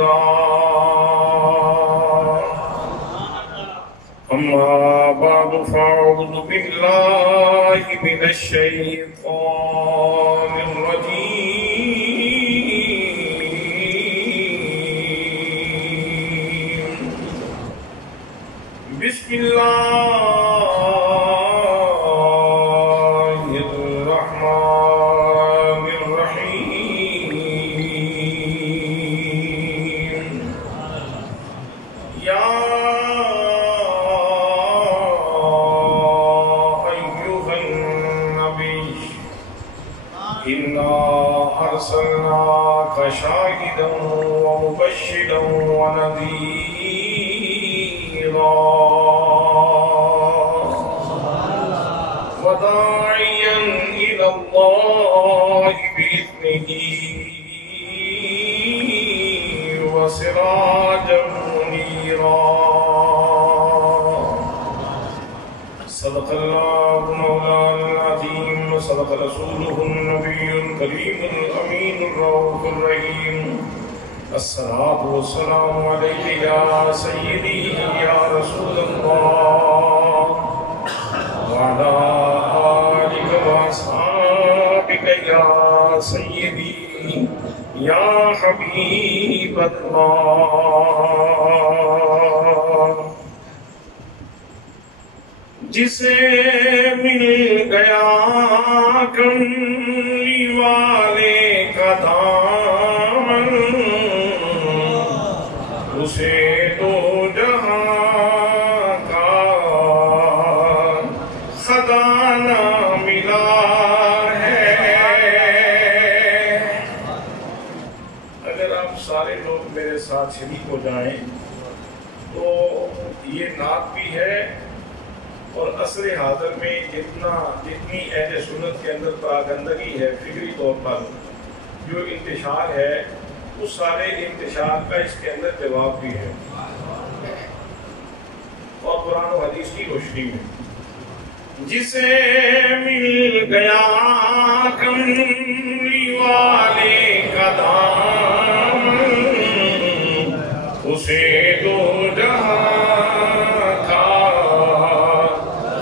الهدى أما بعد فأعوذ بالله من الشيطان الرجيم بسم الله الرحمن الرحيم يا أيها النبي إنا أرسلناك شاهدا ومبشرا ونذيرا وداعيا إلى الله بإذنه وسراجا منيرا صدق الله مولانا العظيم وصدق رسوله النبي الكريم الأمين الرؤوف الرحيم الصلاة والسلام عليك يا سيدي يا رسول الله وعلى آلك وأصحابك يا سيدي يا حبيب الله جسے مل گیا کملی والے کا دامن اسے تو جہاں کا خزانہ ملا ہے۔ اگر آپ سارے لوگ میرے ساتھ شریک ہو جائیں تو یہ نعت بھی ہے اور عصر حاضر میں جتنی اہل سنت کے اندر پراگندگی ہے فکری طور پر جو انتشار ہے اس سارے انتشار کا اس کے اندر جواب بھی ہے اور قرآن و حدیث کی روشنی میں جسے مل گیا کملی والے کا دامن اسے دو جہاں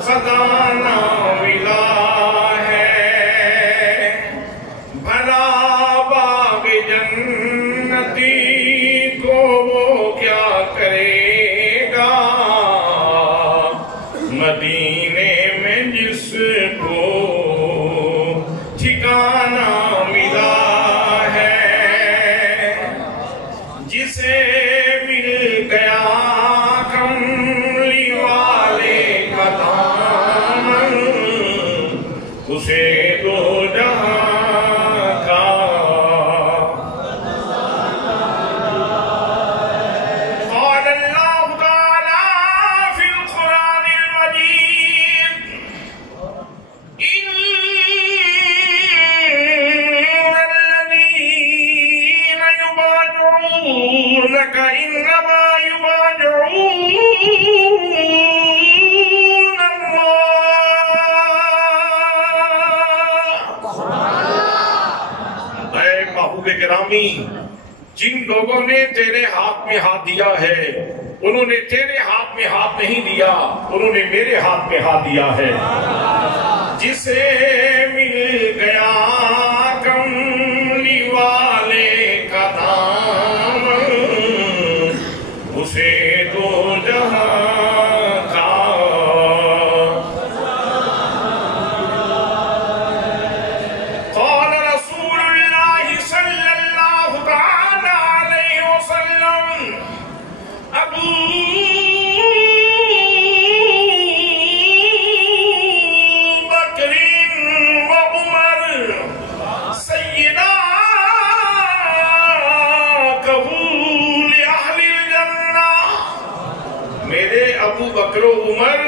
خزانہ ملا ہے۔ بھلا باغ جنتی کو وہ کیا کرے گا مدینے میں جس کو ٹھکانہ ملا ہے۔ جسے مل گیا کملی والے کا دامن اسے دو جہاں کا قال اللہ تعالی فی القرآن المجید ان الذین یبایعونک انما یبایعون محبوب گرامی جن لوگوں نے تیرے ہاتھ میں ہاتھ دیا ہے انہوں نے تیرے ہاتھ میں ہاتھ نہیں دیا انہوں نے میرے ہاتھ میں ہاتھ دیا ہے۔ جسے مل گیا کملی والے کا دامن اسے دو جہاں ابو بکر و عمر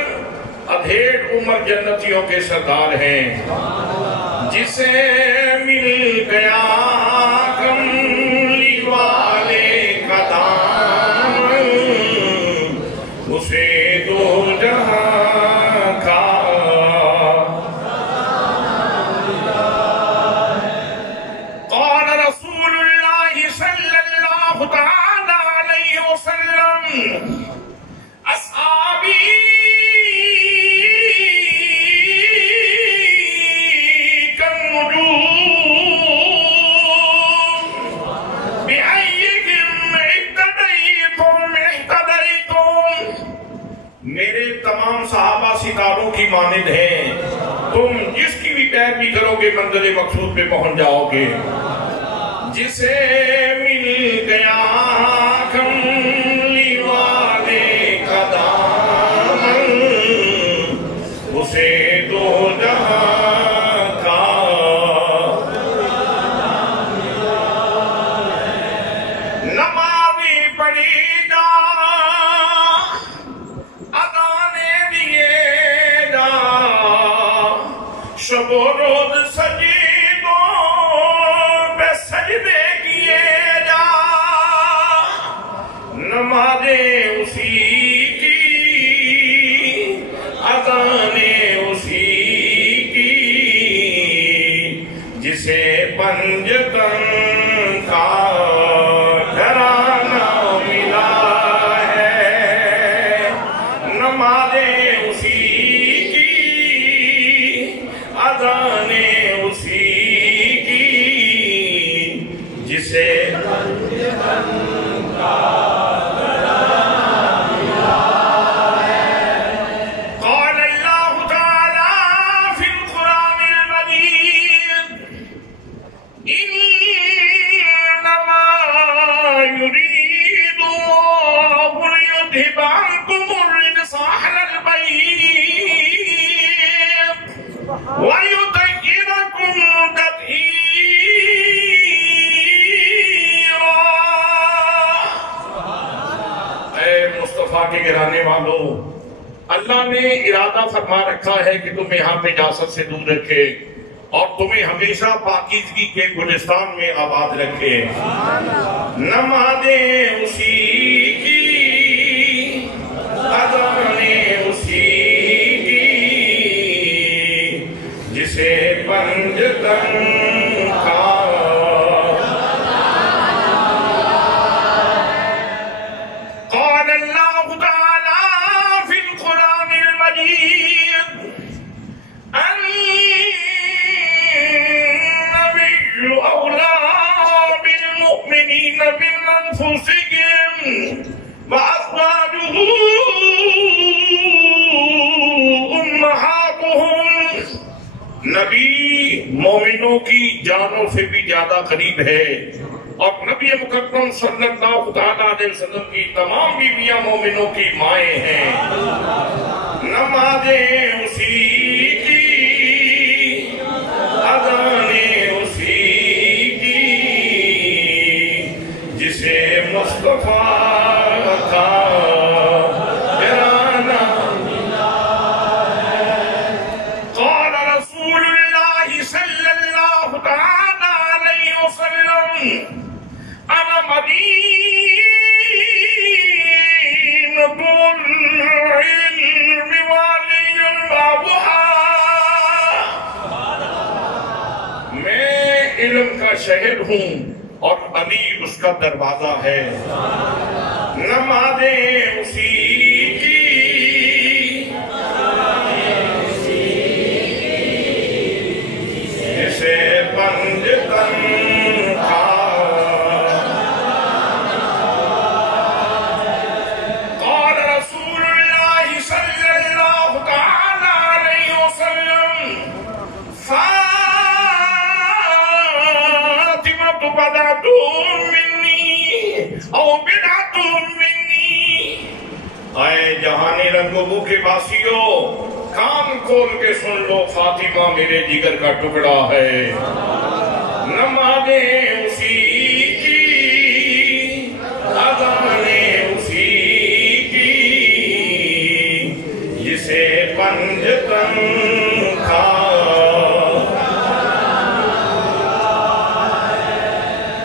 ادھیڑ عمر جنتیوں کے سردار ہیں۔ جسے مل گیا کملی والے کا دامن اسے دو جہاں کا قال رسول اللہ صلی اللہ تعالی اصحابی میرے تمام صحابہ ستاروں کی مانند ہیں، تم جس کی بھی پیروی کرو گے منزل مقصود پہ پہنچ جاؤ گے۔ جسے مل گیا کملی والے کا دامن، اسے دو جہاں کا نمازی پڑھی جا، شب و روز سجدوں پہ سجدے کیے جا، نمازیں اسی کی، اذانیں اسی کی، جسے پنجتن کا گھرانہ ملا ہے، نمازیں اسی اذانیں اسی کی، جسے قال اللہ تعالی فی القرآن المجید انما یرید اللہ لیذھب عنکم الرجس اہل البیت وَيُطَيِّرَكُمْ تَطْهِيرًا۔ اے مصطفیٰ کے گھرانے والوں، اللہ نے ارادہ فرما رکھا ہے کہ تم یہاں پہ نجاست سے دور رکھے اور تمہیں ہمیشہ پاکیزگی کے گلستان میں آباد رکھے۔ نمازیں اسی کی، اذانیں اسی کی، جسے پنجتن کا قال اللہ تعالی فی القرآن المجید النبی اولا بالمؤمنین من انفسهم وازواجہ امہاتہم، نبی مومنوں کی جانوں سے بھی زیادہ قریب ہے، اور نبی مکرم صلی اللہ علیہ وسلم کی تمام بیویاں مومنوں کی مائیں ہیں۔ نمازیں اسی کی، اذانیں اسی کی، جسے مصطفیٰ کا انا مدینۃ العلم وعلی بابھا، میں علم کا شہر ہوں اور علی اس کا دروازہ ہے۔ نمازیں اسی کی، جسے پنجتن کا قال رسول اللہ صلی اللہ علیہ وسلم فاطمہ بدعۃ منی او بدعۃ منی۔ اے جہانی رنگ و بو کے باسیوں، کان کھول کے سن لو، فاطمہ میرے جگر کا ٹکڑا ہے۔ نمازیں اسی کی، اذانیں اسی کی، جسے پنجتن کا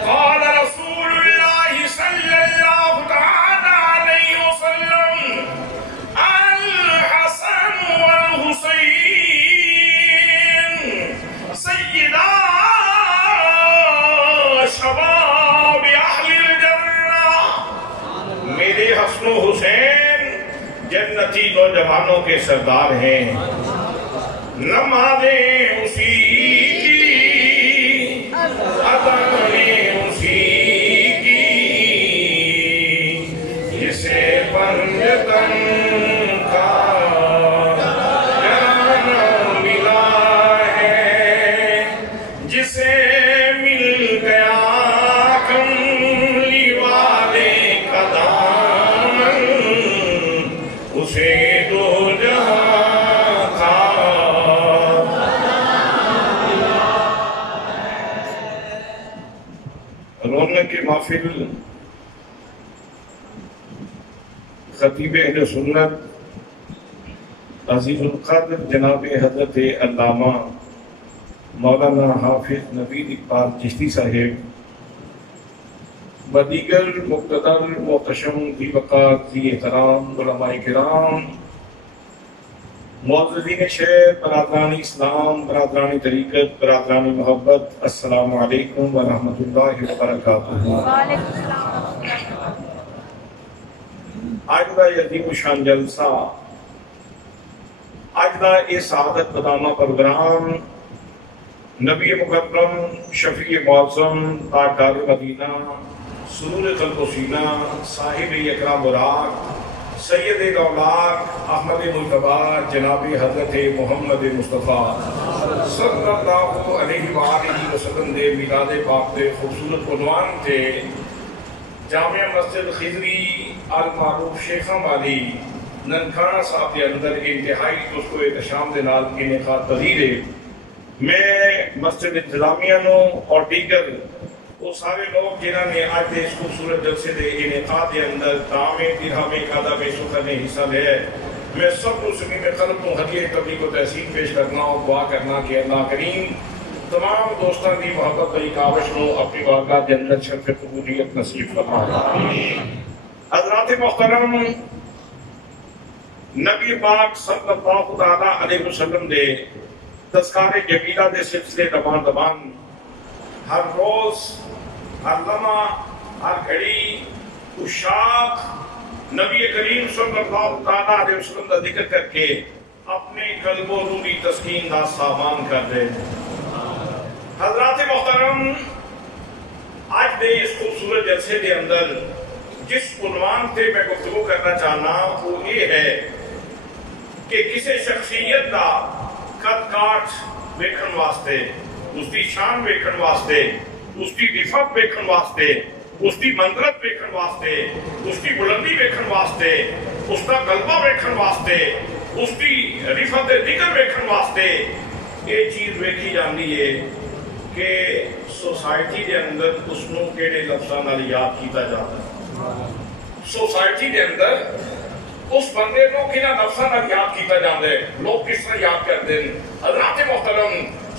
قال رسول اللہ صلی اللہ علیہ وسلم الحسن والحسین سیدا اسی نوجوانوں کے سردار ہیں، نمازیں اسی کی، اذانیں اسی کی، جسے پنجتن کا جنم ملا ہے، جسے مل گیا کملی والے کا دامن، اسے دو جہاں کا رونق کی محفل خطیب اہل سنت عزیز القدر جناب حضرت علامہ مولانا حافظ نوید اقبال چشتی صاحب، بدیگر مقتدر محتشم ذی وقار ذی احترام علماء کرام، معززین شہر، برادران اسلام، برادران طریقت، برادران محبت، السلام علیکم ورحمۃ اللہ وبرکاتہ۔ آج کا یہ عظیم الشان جلسہ، آج کا یہ سعادت بدامہ پروگرام نبی مکرم، شفیع معظم، تاجدار مدینہ، سرور قلب و سینہ، صاحب اکرام براق، سید الاولاق، احمد مجتبی، جناب حضرت محمد مصطفیٰ صلی اللہ علیہ وآلہ وسلم دے میلاد پاک دے خوبصورت عنوان تھے جامعہ مسجد خضری المعروف شیخاں والی ننکانہ صاحب کے اندر انتہائی اس کو احتشام دے نال انعقاد پذیر ہے۔ میں مسجد انتظامیہ نو اور دیگر وہ سارے لوگ جنہوں نے آج دے اس خوبصورت جلسے دے انعقاد دے اندر دامے درہمے قادہ بے سخر نے حصہ لے ہے، میں سب مسلمین میں قلب کو ہدیہ تبلیغ و تحسین پیش کرنا اور دعا کرنا کہ اللہ کریم تمام دوستان دی محبت بھئی کاوش نو اپنی بارگاہ دے اندر شرف قبولیت نصیب فرمائے۔ حضرات محترم، نبی پاک صلی اللہ علیہ وسلم دے تذکار جمیلہ دے سلسلے دبان دبان ہر روز، ہر لمحہ، ہر گھڑی اشاق نبی کریم صلی اللہ علیہ وسلم کا ذکر کر کے اپنے قلب و روح کی تسکین کا سامان کر دے۔ حضرات محترم، آج دے اس خوبصورت جلسے دے اندر جس عنوان سے میں گفتگو کرنا چاہنا وہ یہ ہے کہ کسی شخصیت کا قد کاٹ ویکھن واسطے، اس کی شان ویکھن واسطے، اس کی رفعت ویکھن واسطے، اس کی منزلت ویکھن واسطے، اس کی بلندی ویکھن واسطے، اس کا غلبہ ویکھن واسطے، اس کی رفعت ذکر ویکھن واسطے یہ چیز ویکھی جاندی ہے کہ سوسائٹی دے اندر اس نو کیڑے لفظاں نال یاد کیتا جاتا ہے۔ سوسائٹی دے اندر اس بندے کو کنا لفظاں نال یاد کیتا جاتا ہے، لوگ کس طرح یاد کرتے ہیں۔ حضرات محترم،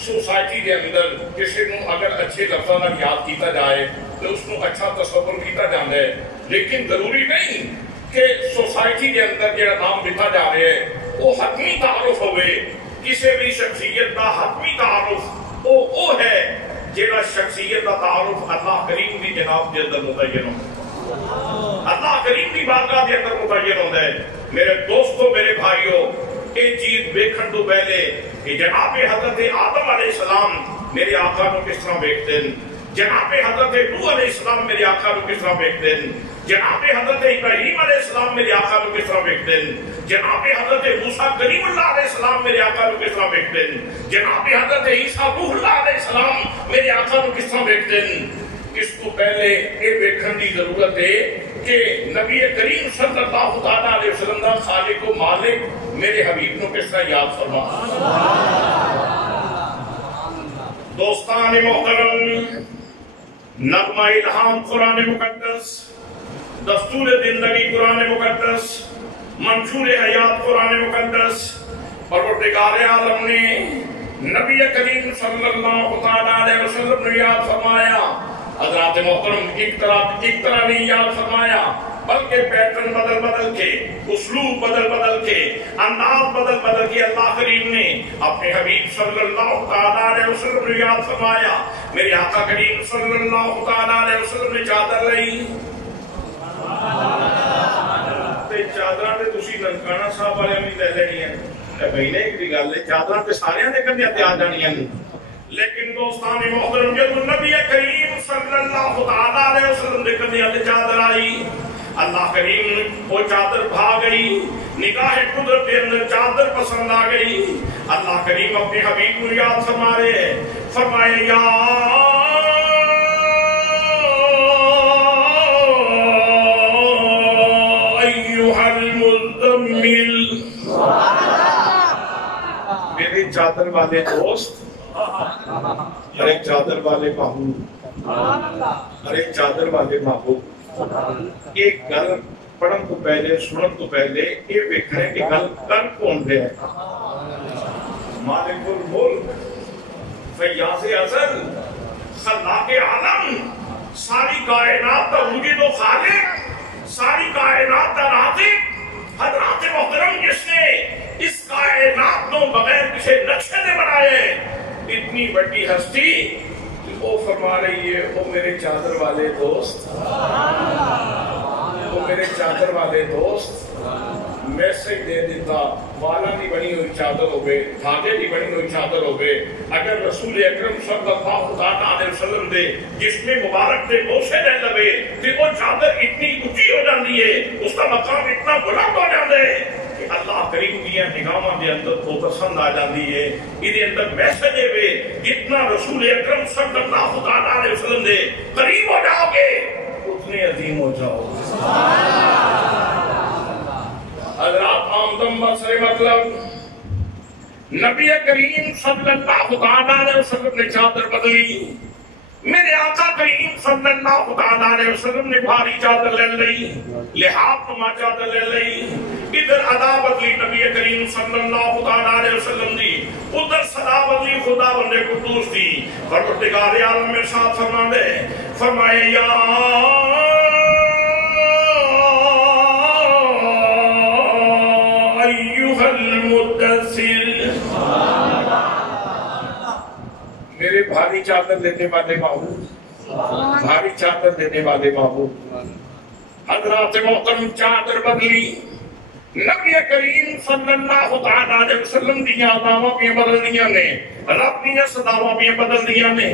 سوسائٹی دے اندر کسی نو اگر اچھے لفظاں نال یاد کیتا جائے تو اس نو اچھا تصور کیتا جاتا ہے، لیکن ضروری نہیں کہ سوسائٹی دے اندر جڑا نام لکھا جا رہا ہے وہ حتمی تعارف ہوئے۔ کسی بھی شخصیت کا حتمی تعارف وہ ہے جڑا شخصیت کا تعارف اللہ کریم دی جناب دے اندر متعین ہوتا ہے، اللہ کریم دی بارگاہ دے اندر متعین ہوتا ہے۔ میرے دوستو، میرے بھائیو، یہ چیز دیکھن تو پہلے کہ جناب حضرت آدم علیہ السلام میرے آقا کو کس طرح دیکھتے ہیں، جناب حضرت نوح علیہ السلام میرے آقا کو کس طرح دیکھتے ہیں، جناب حضرت ابراہیم علیہ السلام میرے آقا کو کس طرح دیکھتے ہیں، جناب حضرت موسیٰ کلیم اللہ علیہ السلام میرے آقا کو کس طرح دیکھتے ہیں، جناب حضرت عیسیٰ روح اللہ علیہ السلام میرے آقا کو کس طرح دیکھتے ہیں۔ اس کو پہلے یہ دیکھنے کی ضرورت ہے کہ نبی کریم صلی اللہ علیہ وسلم کا خالق و مالک میرے حبیب کو کس طرح یاد فرما۔ دوستان محترم، نغمہ الہام قرآن مقدس، دستور زندگی قرآن مقدس، منشور حیات قرآن مقدس، پروردگار عالم نے نبی کریم صلی اللہ علیہ وسلم نے یاد فرمایا۔ حضرات محترم، ایک طرح نہیں یاد فرمایا بلکہ پیٹرن بدل بدل کے، اسلوب بدل بدل کے، انداز بدل بدل کے اللہ کریم نے اپنے حبیب صلی اللہ علیہ وسلم نے یاد فرمایا۔ میرے آقا کریم صلی اللہ علیہ وسلم نے چادر لئی، چادراں تے تسی ننکانہ صاحب والے بھی لے لینی ہیں مہینے کی گل ہے چادراں تے سارے نے کندیاں تے آ جانیاں لیکن دوستان محترم جب نبی کریم صلی اللہ علیہ وسلم دے کندیاں تے چادر آئی اللہ کریم وہ چادر بھا گئی نگاہ قدرت کے اندر چادر پسند آ گئی اللہ کریم اپنے حبیب کو یاد فرما رہے ہیں فرمائے یا ایھا المزمل میرے چادر والے دوست ارے چادر والے محبوب ارے چادر والے محبوب ایک گل پڑھن تو پہلے سنن تو پہلے یہ دیکھنا ہے کہ گل کر کون رہا ہے مالک الملک فیاض ازل خلاق عالم ساری کائنات کا موجد و خالق ساری کائنات کا رازق حضرات محترم جس نے اس کائنات کو بغیر کسی نقشے نے بنائے اتنی بڑی ہستی وہ فرما رہی ہے وہ میرے چادر والے دوست وہ میرے چادر والے دوست میسج دے دیتا والا نہیں بنی ہوئی چادر ہوئے دھاگے نہیں بنی ہوئی چادر ہوئے اگر رسول اکرم صلی اللہ علیہ وسلم دے جس میں مبارک دے بوسے دے لبے پھر وہ چادر اتنی اونچی ہو جاندی ہے اس کا مقام اتنا بلند ہو جاندے کہ اللہ کریم دیا نگاہاں دے اندر کو پسند آ جاندی ہے ادھے اندر میسج دے جتنا رسول اکرم صلی اللہ علیہ وسلم دے قریب ہو جاؤ گے اتنے عظیم ہو جاؤ حضرات آمدن بسر مطلب نبی کریم صلی اللہ علیہ وسلم نے چادر بدلی میرے آقا کریم صلی اللہ علیہ وسلم نے بھاری چادر لے لئی لحاظ نما چادر لے لئی ادھر ادا بدلی نبی کریم صلی اللہ علیہ وسلم دی ادھر صدا بدلی خدا بندے قدوس دی پروردگار عالم میں ساتھ فرمائے یا ایھا المدثر میرے بھاری چادر لینے والے محبوب بھاری چادر لینے والے محبوب حضرات محترم چادر بدلی نبی کریم صلی اللہ علیہ وسلم دیا دعویٰ بھی بدل دیا نے رب دیا صداوہ بھی بدل دیا نے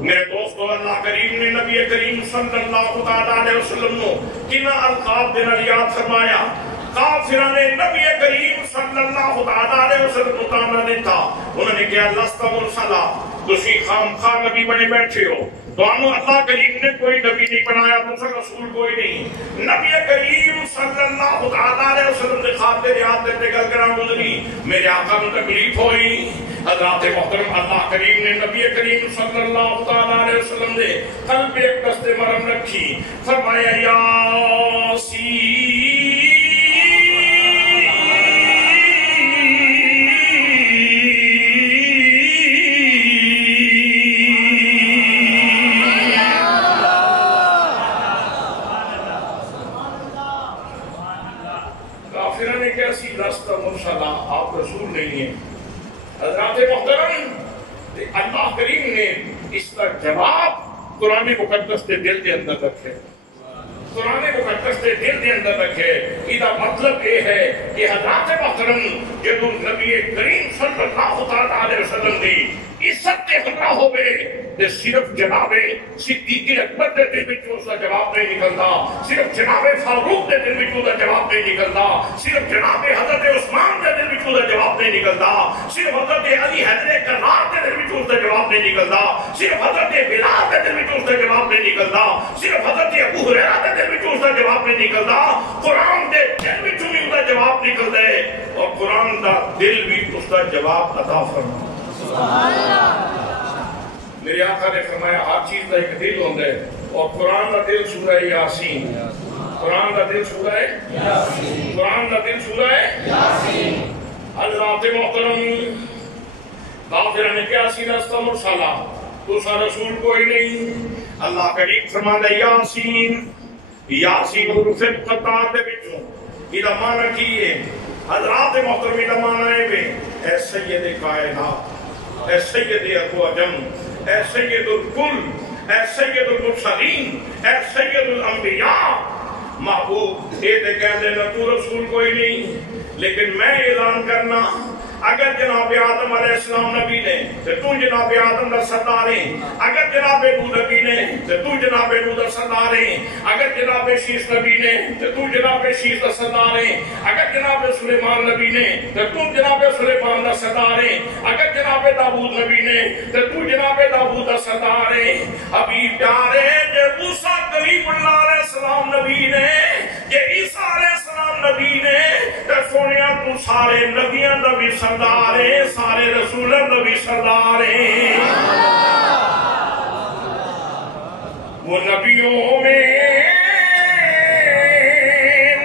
میرے دوستو اللہ کریم نے نبی کریم صلی اللہ علیہ وسلم نے کنا القاب دینا یاد فرمایا کافران نبی کریم صلی اللہ علیہ وسلم مطامنہ دیتا انہوں نے کہا لست مرسلہ تسی خام خواہ نبی بنے بیٹھے ہو تو اللہ کریم نے کوئی نبی نہیں بنایا دوسرا رسول کوئی نہیں نبی کریم صلی اللہ علیہ وسلم نے خاطر یاد دیتے گل کرام گزری میرے آقا میں تکلیف ہوئی حضرات محترم اللہ کریم نے نبی کریم صلی اللہ علیہ وسلم نے قلب ایک دست مرم رکھی فرمایا یاسین آپ رسول نہیں ہیں حضرات محترم اللہ کریم نے اس کا جواب قرآن مقدس کے دل کے اندر رکھے قرآن مقدس کے دل کے اندر رکھے یہ مطلب یہ ہے کہ حضرات محترم جب نبی کریم صلی اللہ علیہ وسلم دی عزت کے خطرہ ہوئے کہ صرف جناب صدیق اکبر دے دل میں اس کا جواب نہیں نکلتا صرف جناب فاروق دے دل میں اس کا جواب نہیں نکلتا صرف جناب حضرت عثمان دے دل میں اس کا جواب نہیں نکلتا صرف حضرت علی حیدر کرار دے دل میں اس کا جواب نہیں نکلتا صرف حضرت بلال دے دل میں اس کا جواب نہیں نکلتا صرف حضرت ابو ہریرہ دے دل میں اس کا جواب نہیں نکلتا قرآن دے دل میں اس کا جواب نکلتا ہے اور قرآن دا دل بھی اس کا جواب عطا فرما میرے آقا نے فرمایا ہر چیز کا ایک دل ہوتا ہے اور قرآن کا دل سورہ یاسین قرآن کا دل سورہ یاسین قرآن کا دل سورہ یاسین حضرات محترم کافرہ نے کیا سینہ است مرسلہ دوسرا رسول کوئی نہیں اللہ کریم فرماتا ہے یاسین یاسین حروف قطار دے بچوں یہ معنی کی ہے حضرات محترم یہ معنی ہے اے سید کائنات اے سید ابو عجم اے سید الکل اے سید المرسلین اے سید الانبیاء محبوب یہ تے کہندے نہ تو رسول کوئی نہیں، لیکن میں اعلان کرنا اگر جناب آدم علیہ السلام نبی نے تو جناب آدم دا سردار ہے، اگر جناب نوح نبی نے تو جناب نوح دا سردار ہے، اگر جناب شیس نبی نے تو جناب شیس دا سردار ہے، اگر جناب سلیمان نبی نے تو جناب سلیمان دا سردار ہے، اگر جناب داؤد نبی نے تو جناب داؤد دا سردار ہے۔ حبیب پیارے جے موسیٰ کلیم اللہ علیہ السلام نبی نے، جے عیسیٰ علیہ السلام نبی نے، تے سونیا تو سارے نبیاں دا بھی سردار ہے، سارے رسولوں دا بھی سردار ہے۔ وہ نبیوں میں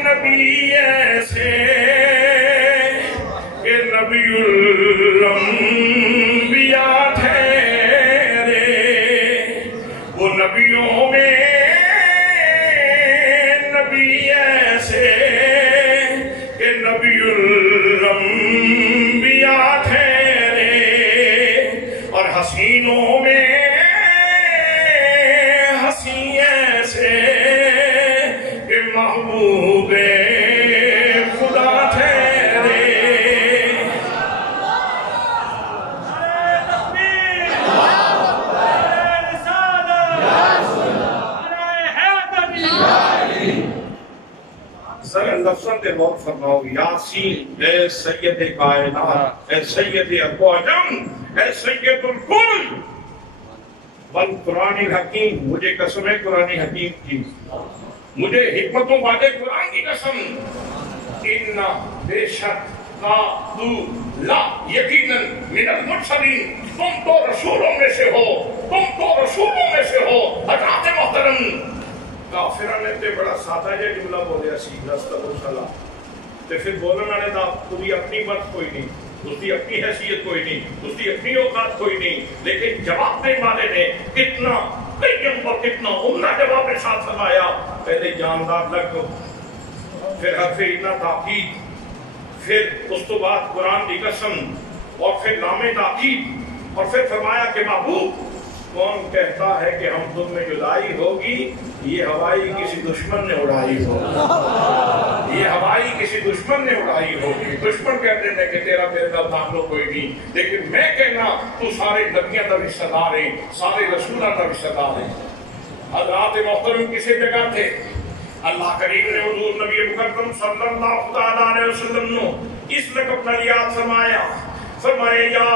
نبی ایسے کہ نبی الانبیاء ٹھہرے، وہ نبیوں میں نبی ایسے کہ نبی الانبیاء ٹھہرے، اور حسینوں میں حسین ایسے کہ محبوب خدا ٹھہرے۔ ذرا لفظاں تے غور فرماؤ، یاسین اے سید کائنات، اے سید اقوام، اے سید الکل، بل قرآن حکیم، مجھے قسم ہے قرآن حکیم کی، مجھے حکمتوں والے قرآن کی قسم، انہا بے شک لا یقیناً من المرسلین، تم تو رسولوں میں سے ہو، تم تو رسولوں میں سے ہو۔ حضرات محترم، کافرہ نے تے بڑا سادہ جا جملہ بولیا سی استغفراللہ، تے پھر بولن والے دا کوئی اپنی بات کوئی نہیں، اس کی اپنی حیثیت کوئی نہیں، اس کی اپنی اوقات کوئی نہیں، لیکن جواب دینے والے نے کتنا قیم اور کتنا عمدہ جواب ارشاد فرمایا۔ پہلے جاندار لگ، پھر حرف اتنا تاکید، پھر اس تو بعد قرآن کی قسم، اور پھر لام تاکید، اور پھر فرمایا کہ محبوب کون کہتا ہے کہ ہم تم میں جدائی ہوگی؟ یہ ہوائی کسی دشمن نے اڑائی ہوگی، یہ ہوائی کسی دشمن نے اڑائی ہوگی۔ دشمن کہتے ہیں کہ تیرا میرے کا تعلق کوئی نہیں، لیکن میں کہنا تو سارے نبیوں کا بھی سردار ہے، سارے رسولوں کا بھی سردار ہے۔ حضرات محترم کسی جگہ تھے، اللہ کریم نے حضور نبی مکرم صلی اللہ تعالیٰ علیہ وسلم نے اس لقب پر یاد فرمایا، فرمایا یا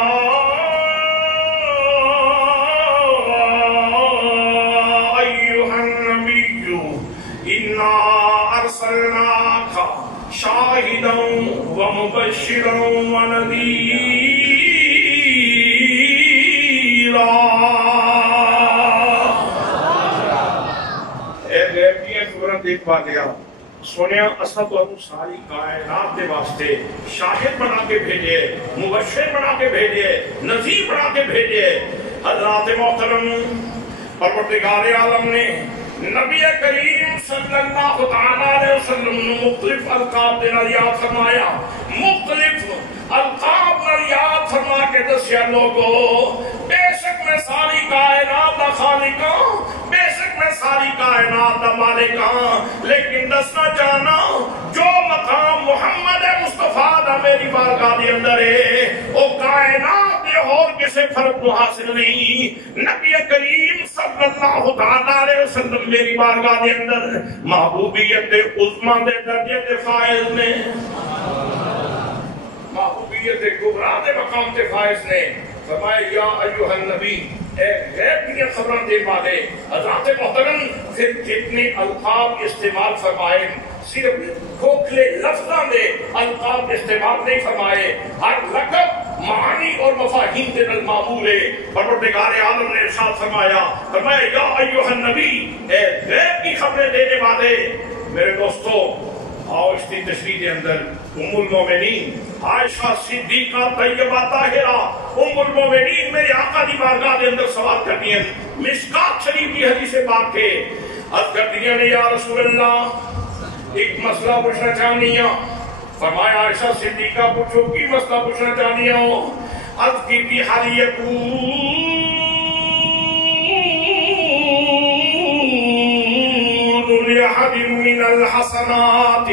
شاہدا ومبشرا ونذیرا۔ اے غیب کی خبریں دیکھ پا لیا، سنیا اسا تو ساری کائنات کے واسطے شاہد بنا کے بھیجے، مبشر بنا کے بھیجے، نذیر بنا کے بھیجے۔ حضرات محترم، پروردگار عالم نے نبی کریم صلی اللہ علیہ وسلم نے مختلف القاب دینا یاد فرمایا، مختلف القاب نے یاد فرما کے دسیا لوگو، بے شک میں ساری کائنات دا خالق ہوں، بے شک میں ساری کائنات دا مالک ہوں، لیکن دسنا چاہنا جو مقام محمد مصطفیٰ دا میری بارگاہ دے اندر ہے وہ کائنات دے اور کسی فرق کو حاصل نہیں۔ نبی کریم صلی اللہ علیہ وسلم میری بارگاہ دے اندر محبوبیت عظمہ دے درجے دے فائز نے، محبوبیت کبریٰ دے مقام دے فائز نے۔ فرمایا یا ایوہ النبی، اے غیب کی خبریں دے والے۔ حضرات محترم، پھر جتنے القاب استعمال فرمائے صرف کھوکھلے لفظاں دے القاب استعمال نہیں فرمائے، ہر لقب معانی اور مفاہیم دے نال معمول ہے۔ پروردگار عالم نے ارشاد فرمایا، فرمایا یا ایوہ النبی، اے غیب کی خبریں دینے والے۔ میرے دوستو، آؤ اس کی تشریح کے اندر ام المومنین عائشہ صدیقہ طیبہ طاہرہ ام المومنین میرے آقا دی بارگاہ کے اندر سوال کرنی ہے۔ مشکات شریف کی حدیث پاک کے عرض کر دیا نے، یا رسول اللہ ایک مسئلہ پوچھنا چاہنی ہوں۔ فرمایا عائشہ صدیقہ پوچھو کی مسئلہ پوچھنا چاہنی ہوں؟ عرض کی بھی حال یکون أحد من الحسنات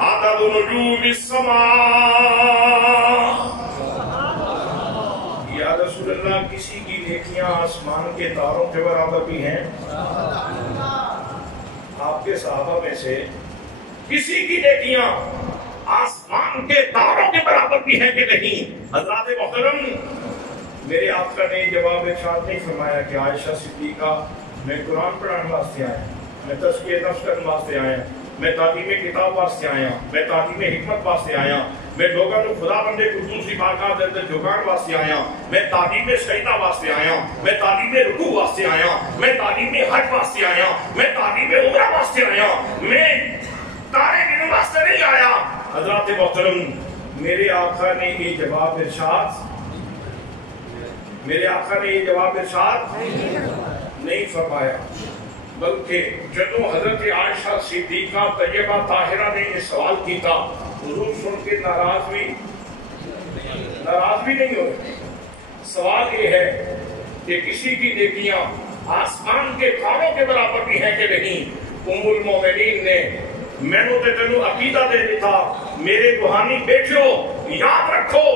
عدد نجوم السماء. یا رسول اللہ کسی کی نیکیاں آسمان کے تاروں کے برابر بھی ہیں؟ آپ کے صحابہ میں سے کسی کی نیکیاں آسمان کے تاروں کے برابر بھی ہیں کہ نہیں؟ حضرات محترم، میرے آقا نے جواب ارشاد نہیں فرمایا کہ عائشہ صدیقہ میں قرآن پڑھانے واسطے آیا، میں تزکیہ نفس کرنے واسطے آیا، میں تعلیم کتاب واسطے آیا، میں تعلیم حکمت واسطے آیا، میں لوگوں کو خدا بندے کو دوسری بارگاہ دے اندر جھکانے واسطے آیا، میں تعلیم سجدہ واسطے آیا، میں تعلیم رکوع واسطے آیا، میں تعلیم حج واسطے آیا، میں تعلیم عمرہ واسطے آیا، میں تارے گننے واسطے نہیں آیا. حضرات محترم، میرے آقا نے یہ جواب ارشاد نہیں فرمایا، بلکہ جب حضرت عائشہ صدیقہ طیبہ طاہرہ نے یہ سوال کیا، حضور سن کے ناراض بھی نہیں ہوئے. سوال یہ ہے کہ کسی کی نیکیاں آسمان کے تاروں کے برابر بھی ہیں کہ نہیں؟ ام المومنین نے میں نے تینوں عقیدہ دے دیتا، میرے روحانی بیٹھو یاد رکھو،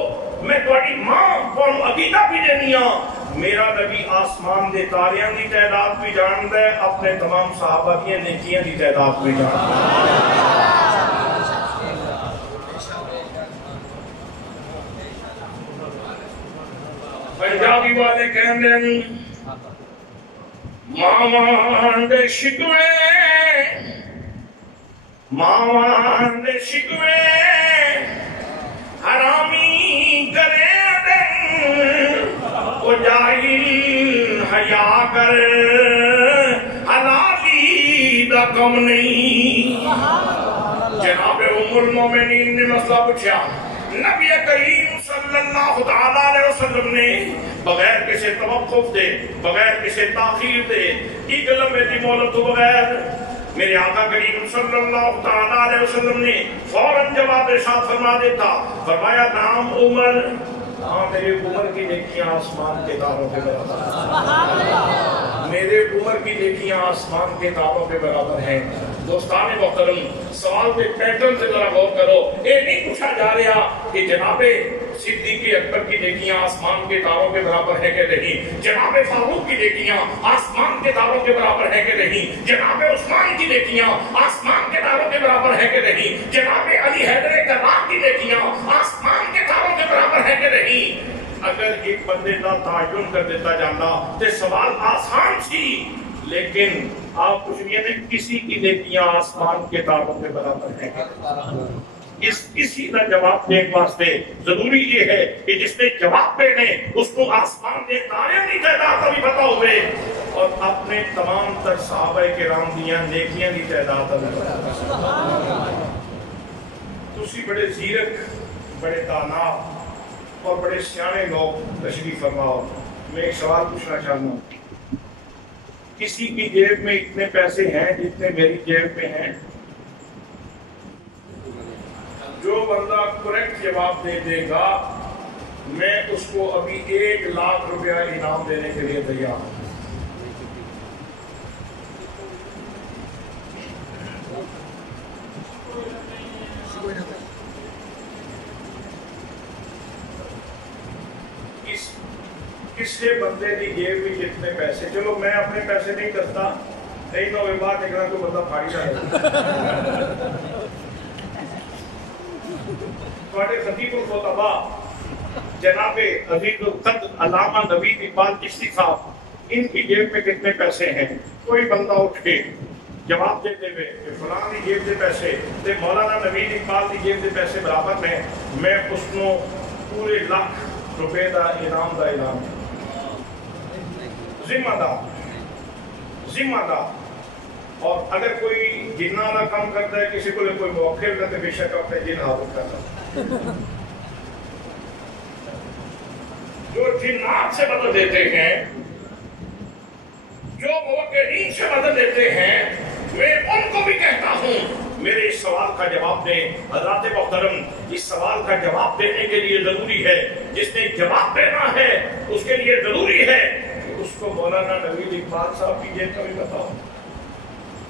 میں تھوڑی ماں کو عقیدہ بھی دینیا، میرا نبی آسمان دے تاریاں دی تعداد بھی جاندا ہے، اپنے تمام صحابہ کی نیکیاں دی تعداد بھی جاندا ہے. پنجابی والے کہندے ہیں ماواں دے شکوے حرامی کرے دن او جاہل حیا کر حلالی دا کم نہیں. جناب ام المومنین نے مسئلہ پوچھا، نبی کریم صلی اللہ علیہ وسلم نے بغیر کسی توقف دے، بغیر کسی تاخیر دے، ایک لمحے دی مہلت تو بغیر میرے آقا کریم صلی اللہ علیہ وسلم نے فوراً جواب ارشاد فرما دیتا، فرمایا نام عمر. ہاں میرے عمر کی نیکیاں آسمان کے تاروں کے برابر، میرے عمر کی نیکیاں آسمان کے تاروں کے برابر ہیں. دوستان محترم، سوال کے پیٹرن سے ذرا غور کرو. یہ نہیں پوچھا جا رہا کہ جناب صدیق اکبر کی نیکیاں آسمان کے تاروں کے برابر ہے کہ نہیں، جناب فاروق کی نیکیاں آسمان کے تاروں کے برابر ہے کہ نہیں، جناب عثمان کی نیکیاں آسمان کے تاروں کے برابر ہے کہ نہیں، جناب علی حیدر کرار کی نیکیاں آسمان کے تاروں کے برابر ہے کہ نہیں. اگر ایک بندے کا تعین کر دیتا جانا تو سوال آسان سی، لیکن آپ کچھ نہیں ہے کسی کی نیکیاں آسمان کے تاروں کے برابر ہیں. کسی کا جواب دینے واسطے ضروری یہ ہے کہ جس نے جواب دینے اس کو آسمان کے تارے کی تعداد کا بھی پتا ہوئے اور اپنے تمام تر صحابہ کرام دیاں نیکیاں کی تعداد کا بھی پتا. تسی بڑے زیرک، بڑے دانا اور بڑے سیانے لوگ تشریف فرماؤ. میں ایک سوال پوچھنا چاہتا ہوں، کسی کی جیب میں اتنے پیسے ہیں جتنے میری جیب میں ہیں؟ جو بندہ کریکٹ جواب دے دے گا میں اس کو ابھی 1 لاکھ روپیہ انعام دینے کے لیے تیار ہوں. کسی بندے کی جیب میں جتنے پیسے، چلو میں اپنے پیسے نہیں کرتا، نہیں تو وہ بات نکلا تو بندہ پھاڑی نہ ہے. خطیب الخطباء جناب عزیز القدر علامہ نوید اقبال چشتی صاحب، ان کی جیب میں کتنے پیسے ہیں؟ کوئی بندہ اٹھ کے جواب دیتے ہوئے کہ فلاں کی جیب سے پیسے تے مولانا نوید اقبال کی جیب سے پیسے برابر ہیں، میں اس کو پورے 1 لاکھ روپے کا انعام دا اعلان ذمہ دار. اور اگر کوئی جنہ والا کام کرتا ہے، کسی کو کوئی موقع ہوتا ہے، بے شک اپنے جن حاضر کرتا ہے. جو جنات سے مدد دیتے ہیں، جو موقعین سے مدد دیتے ہیں، میں ان کو بھی کہتا ہوں میرے اس سوال کا جواب دیں. حضرات محترم، اس سوال کا جواب دینے کے لیے ضروری ہے، جس نے جواب دینا ہے اس کے لیے ضروری ہے کہ اس کو مولانا نوید اقبال صاحب کی جیب کا بھی پتا ہو.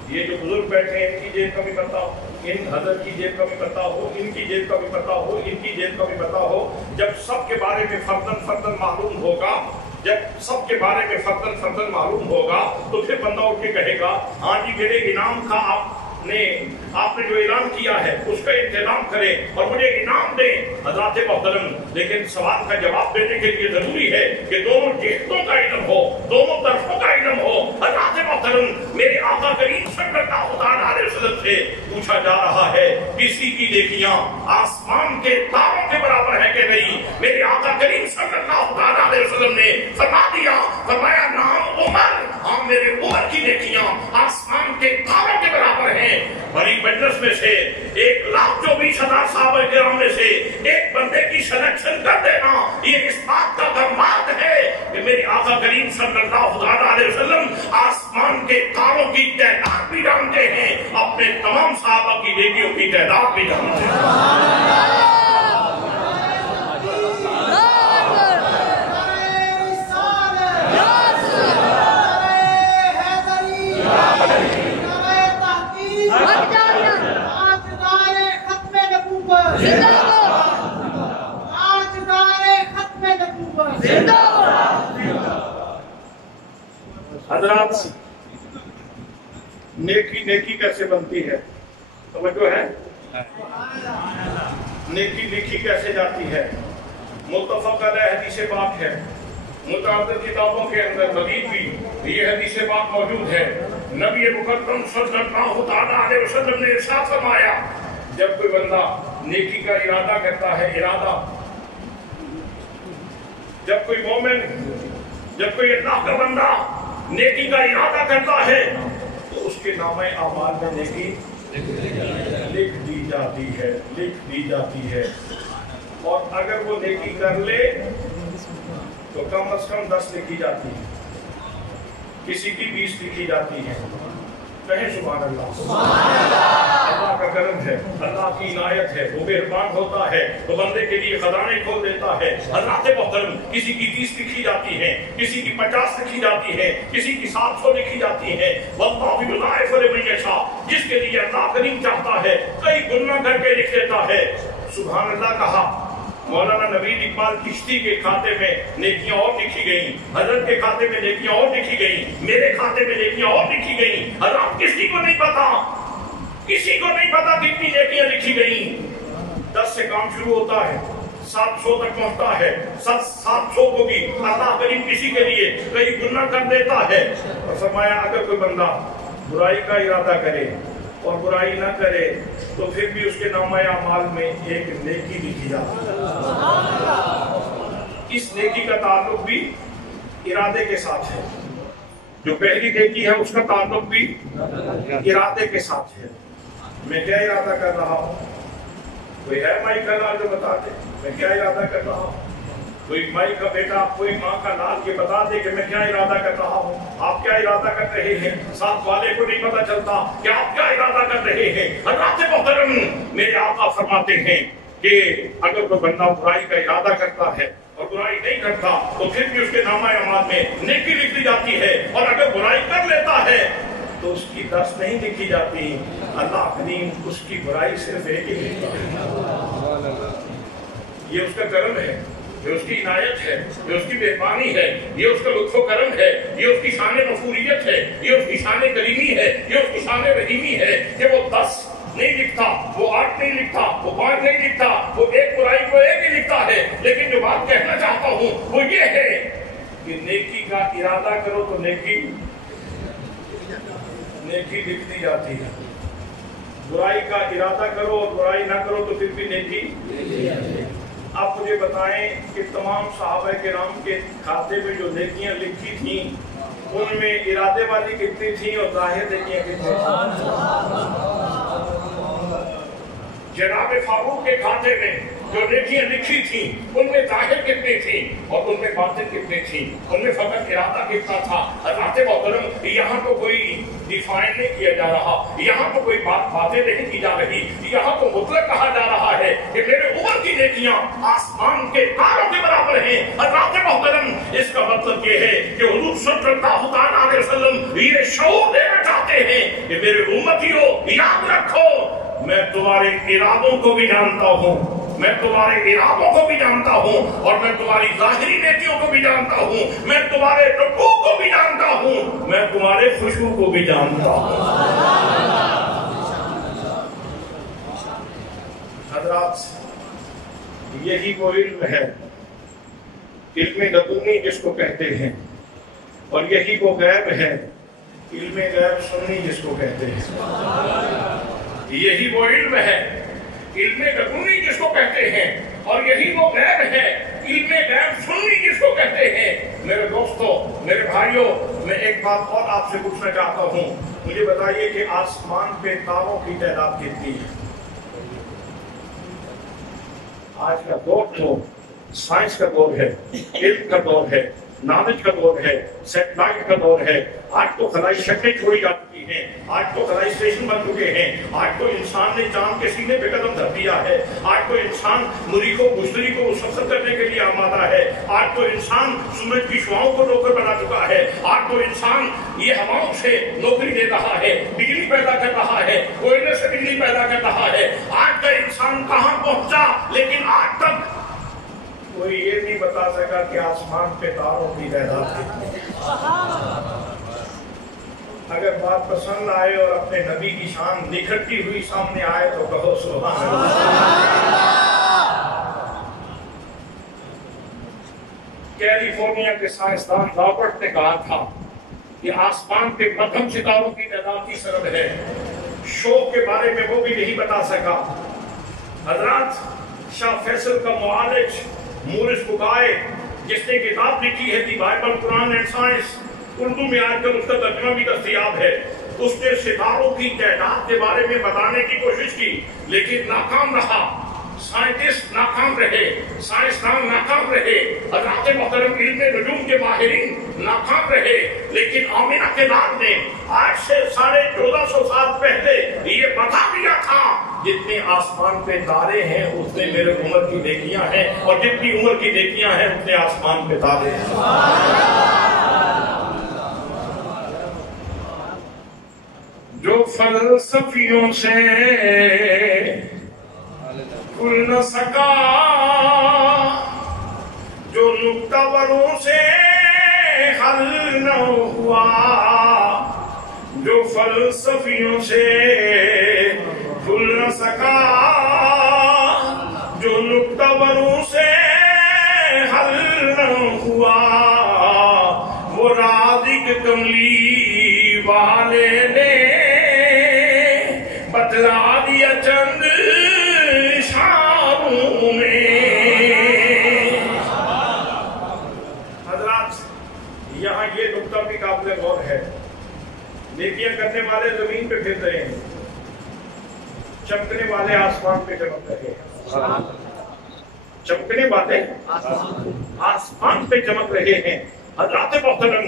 یہ جو بزرگ بیٹھے ہیں ان کی جیب کا بھی پتہ ہو، ان حضرت کی جیب کا بھی پتہ ہو، ان کی جیب کا بھی پتہ ہو، ان کی جیب کا بھی پتہ ہو. جب سب کے بارے میں فردن معلوم ہوگا، جب سب کے بارے میں فردن معلوم ہوگا تو پھر بندہ اٹھ کے کہے گا ہاں جی میرے انعام کا آپ نے جو اعلان کیا ہے اس کا انتظام کریں اور مجھے انعام دیں. حضرات محترم، لیکن سوال کا جواب دینے کے لیے ضروری ہے کہ دونوں جہتوں کا علم ہو، دونوں طرفوں کا علم ہو. حضرات محترم، میرے آقا کریم صلی اللہ علیہ وسلم سے پوچھا جا رہا ہے کسی کی نیکیاں آسمان کے تاروں کے برابر ہے کہ نہیں؟ میرے آقا کریم صلی اللہ علیہ وسلم نے فرمایا نام عمر، ہاں میرے عمر کی نیکیاں آسمان کے تاروں کے برابر ہیں. بڑی مجلس میں سے 1,24,000 صحابہ کرام میں سے ایک بندے کی سلیکشن کر دینا، یہ اس بات کا درماد ہے کہ میرے آقا کریم صلی اللہ علیہ وسلم آسمان کے تاروں کی تعداد بھی جانتے ہیں، اپنے تمام صحابہ کی نیکیوں کی تعداد بھی جانتے ہیں. حضرات، نیکی کیسے بنتی ہے؟ توجہ ہے؟ نیکی لکھی کیسے جاتی ہے؟ متفق علیہ حدیث پاک ہے، متعدد کتابوں کے اندر مزید بھی یہ حدیث پاک موجود ہے. نبی مکرم صلی اللہ علیہ وسلم نے ارشاد فرمایا جب کوئی بندہ نیکی کا ارادہ کرتا ہے، جب کوئی مومن، جب کوئی اللہ کا بندہ نیکی کا ارادہ کرتا ہے تو اس کے نامہ اعمال میں نیکی لکھ دی جاتی ہے. اور اگر وہ نیکی کر لے تو کم از کم 10 لکھی جاتی ہے، کسی کی 20 لکھی جاتی ہے. کہیں سبحان اللہ. اللہ کا کرم ہے، اللہ کی عنایت ہے، وہ مہربان ہوتا ہے تو بندے کے لیے خزانے کھول دیتا ہے. حضرات محترم، کسی کی 30 لکھی جاتی ہے، کسی کی 50 لکھی جاتی ہے، کسی کی 700 لکھی جاتی ہے. واللہ یضاعف لمن یشاء، جس کے لیے اللہ کریم چاہتا ہے کئی گنا کر کے لکھ دیتا ہے. سبحان اللہ کہا. مولانا نوید اقبال چشتی کے کھاتے میں نیکیاں اور لکھی گئیں، حضرت کے کھاتے میں نیکیاں اور لکھی گئیں، میرے کھاتے میں نیکیاں اور لکھی گئیں. حضرت کسی کو نہیں پتا کتنی نیکیاں لکھی گئیں. 10 سے کام شروع ہوتا ہے، 700 تک پہنچتا ہے. 700 کو بھی اللہ کریم کسی کے لیے کئی گنا کر دیتا ہے. اور فرمایا اگر کوئی بندہ برائی کا ارادہ کرے اور برائی نہ کرے تو پھر بھی اس کے نامہ اعمال میں ایک نیکی لکھی جاتی ہے. اس نیکی کا تعلق بھی ارادے کے ساتھ ہے. جو پہلی نیکی ہے اس کا تعلق بھی ارادے کے ساتھ ہے. میں کیا ارادہ کر رہا ہوں؟ کوئی ہے مائی کا لال جو بتا دے میں کیا ارادہ کر رہا ہوں؟ کوئی مائی کا بیٹا، کوئی ماں کا لال یہ بتا دے کہ میں کیا ارادہ کر رہا ہوں. آپ کیا ارادہ کر رہے ہیں؟ ساتھ والے کو نہیں پتا چلتا کہ آپ کیا ارادہ کر رہے ہیں. حضرات محترم، میرے آقا فرماتے ہیں کہ اگر کوئی بندہ برائی کا ارادہ کرتا ہے اور برائی نہیں کرتا تو پھر بھی اس کے نامہ اعمال میں نیکی لکھ دی جاتی ہے. اور اگر برائی کر لیتا ہے تو اس کی 10 نہیں لکھی جاتی. اللہ کریم اس کی برائی صرف ایک ہی لکھتا ہے. یہ اس کا کرم ہے، یہ اس کی عنایت ہے، یہ اس کی مہربانی ہے، یہ اس کا لطف و کرم ہے، یہ اس کی شان غفوریت ہے، یہ اس کی شان کریمی ہے، یہ اس کی شان رحیمی ہے کہ وہ 10 نہیں لکھتا، وہ 8 نہیں لکھتا، وہ 5 نہیں لکھتا، وہ ایک برائی کو ایک ہی لکھتا ہے. لیکن جو بات کہنا چاہتا ہوں وہ یہ ہے کہ نیکی کا ارادہ کرو تو نیکی لکھ دی جاتی ہے. برائی کا ارادہ کرو اور برائی نہ کرو تو پھر بھی نیکی. آپ مجھے بتائیں کہ تمام صحابہ کرام کے کھاتے میں جو نیکیاں لکھی تھیں ان میں ارادے والی کتنی تھیں اور ظاہر نیکیاں کتنی تھیں؟ جناب فاروق کے کھاتے میں جو نیکیاں لکھی تھیں ان میں ظاہر کتنی تھیں اور ان میں باطن کتنی تھیں؟ ان میں فقط ارادہ کتنا تھا؟ حضرات محترم، یہاں تو کوئی ڈیفائن نہیں کیا جا رہا، یہاں تو کوئی بات واضح نہیں کی جا رہی، یہاں تو مطلق کہا جا رہا ہے کہ میرے عمر کی نیکیاں آسمان کے تاروں کے برابر ہیں. حضرات محترم، اس کا مطلب یہ ہے کہ حضور صلی اللہ علیہ وسلم یہ شعور دینا چاہتے فرماتے ہیں کہ میرے امتیوں یاد رکھو میں تمہارے ارادوں کو بھی جانتا ہوں، میں تمہارے ارادوں کو بھی جانتا ہوں، اور میں تمہاری ظاہری نیکیوں کو بھی جانتا ہوں، میں تمہارے رکوع کو بھی جانتا ہوں، میں تمہارے خشوع کو بھی جانتا ہوں۔ حضرات یہی وہ علم ہے، علم لدنی جس کو کہتے ہیں، اور یہی وہ غیب ہے، علم غیب سنی جس کو کہتے ہیں۔ یہی وہ علم ہے، علم لدنی جس کو کہتے ہیں، اور یہی وہ غیب ہے، علم غیب سنی جس کو کہتے ہیں۔ میرے دوستو، میرے بھائیوں، میں ایک بات اور آپ سے پوچھنا چاہتا ہوں، مجھے بتائیے کہ آسمان پہ تاروں کی تعداد کتنی ہے؟ آج کا دور تو سائنس کا دور ہے، علم کا دور ہے، نالج کا دور ہے، سیٹلائٹ کا دور ہے۔ آج تو خلائی شکلیں چھوڑی جا چکی ہیں، آج تو خلائی اسٹیشن بن چکے ہیں، آج تو انسان نے چاند کے سینے پہ قدم دھر دیا ہے، آج تو انسان مریخ و مشتری کو سفر کرنے کے لیے آمادہ ہے، آج تو انسان سورج کی شعاؤں کو نوکر بنا چکا ہے، آج تو انسان یہ ہواؤں سے نوکری دے رہا ہے، بجلی پیدا کر رہا ہے، کوئلے سے بجلی پیدا کر رہا ہے۔ آج کا انسان کہاں پہنچا، لیکن آج تک کوئی یہ نہیں بتا سکا کہ آسمان پہ تاروں کی تعداد کتنی ہے۔ اگر بات پسند آئے اور اپنے نبی کی شان نکھرتی ہوئی سامنے آئے تو کہو سبحان اللہ۔ کیلیفورنیا کے سائنسدان رابرٹ نے کہا تھا کہ آسمان پہ مدھم ستاروں کی تعداد 30 ارب ہے، شو کے بارے میں وہ بھی نہیں بتا سکا۔ حضرات شاہ فیصل کا معالج مورس بکائے جس نے کتاب لکھی ہے the Bible Quran and science, Urdu میں آج کل اس کا ترجمہ بھی دستیاب ہے، اس نے ستاروں کی تعداد کے بارے میں بتانے کی کوشش کی لیکن ناکام رہا۔ سائنٹسٹ ناکام رہے، سائنسدان ناکام رہے، حضرات محترم علم نجوم کے ماہرین ناکام رہے، لیکن آمنہ کے نام نے آج سے 1450 سال پہلے یہ بتا دیا تھا جتنے آسمان پہ تارے ہیں اتنے میرے عمر کی نیکیاں ہیں، اور جتنی عمر کی نیکیاں ہیں اتنے آسمان پہ تارے ہیں۔ جو فلسفیوں سے کھل نہ سکا، جو نکتہ وروں سے حل نہ ہوا، جو فلسفیوں سے کھل نہ سکا، جو نکتہ وروں سے حل نہ ہوا، وہ رازق کملی والے نے بتلا دیا چند اشاروں میں۔ حضرات یہاں یہ نکتہ بھی قابل غور ہے، نیکیاں کرنے والے زمین پہ پھر رہے ہیں، چمکنے والے آسمان پہ چمک رہے ہیں، چمکنے والے آسمان پہ چمک رہے ہیں۔ حضرات محترم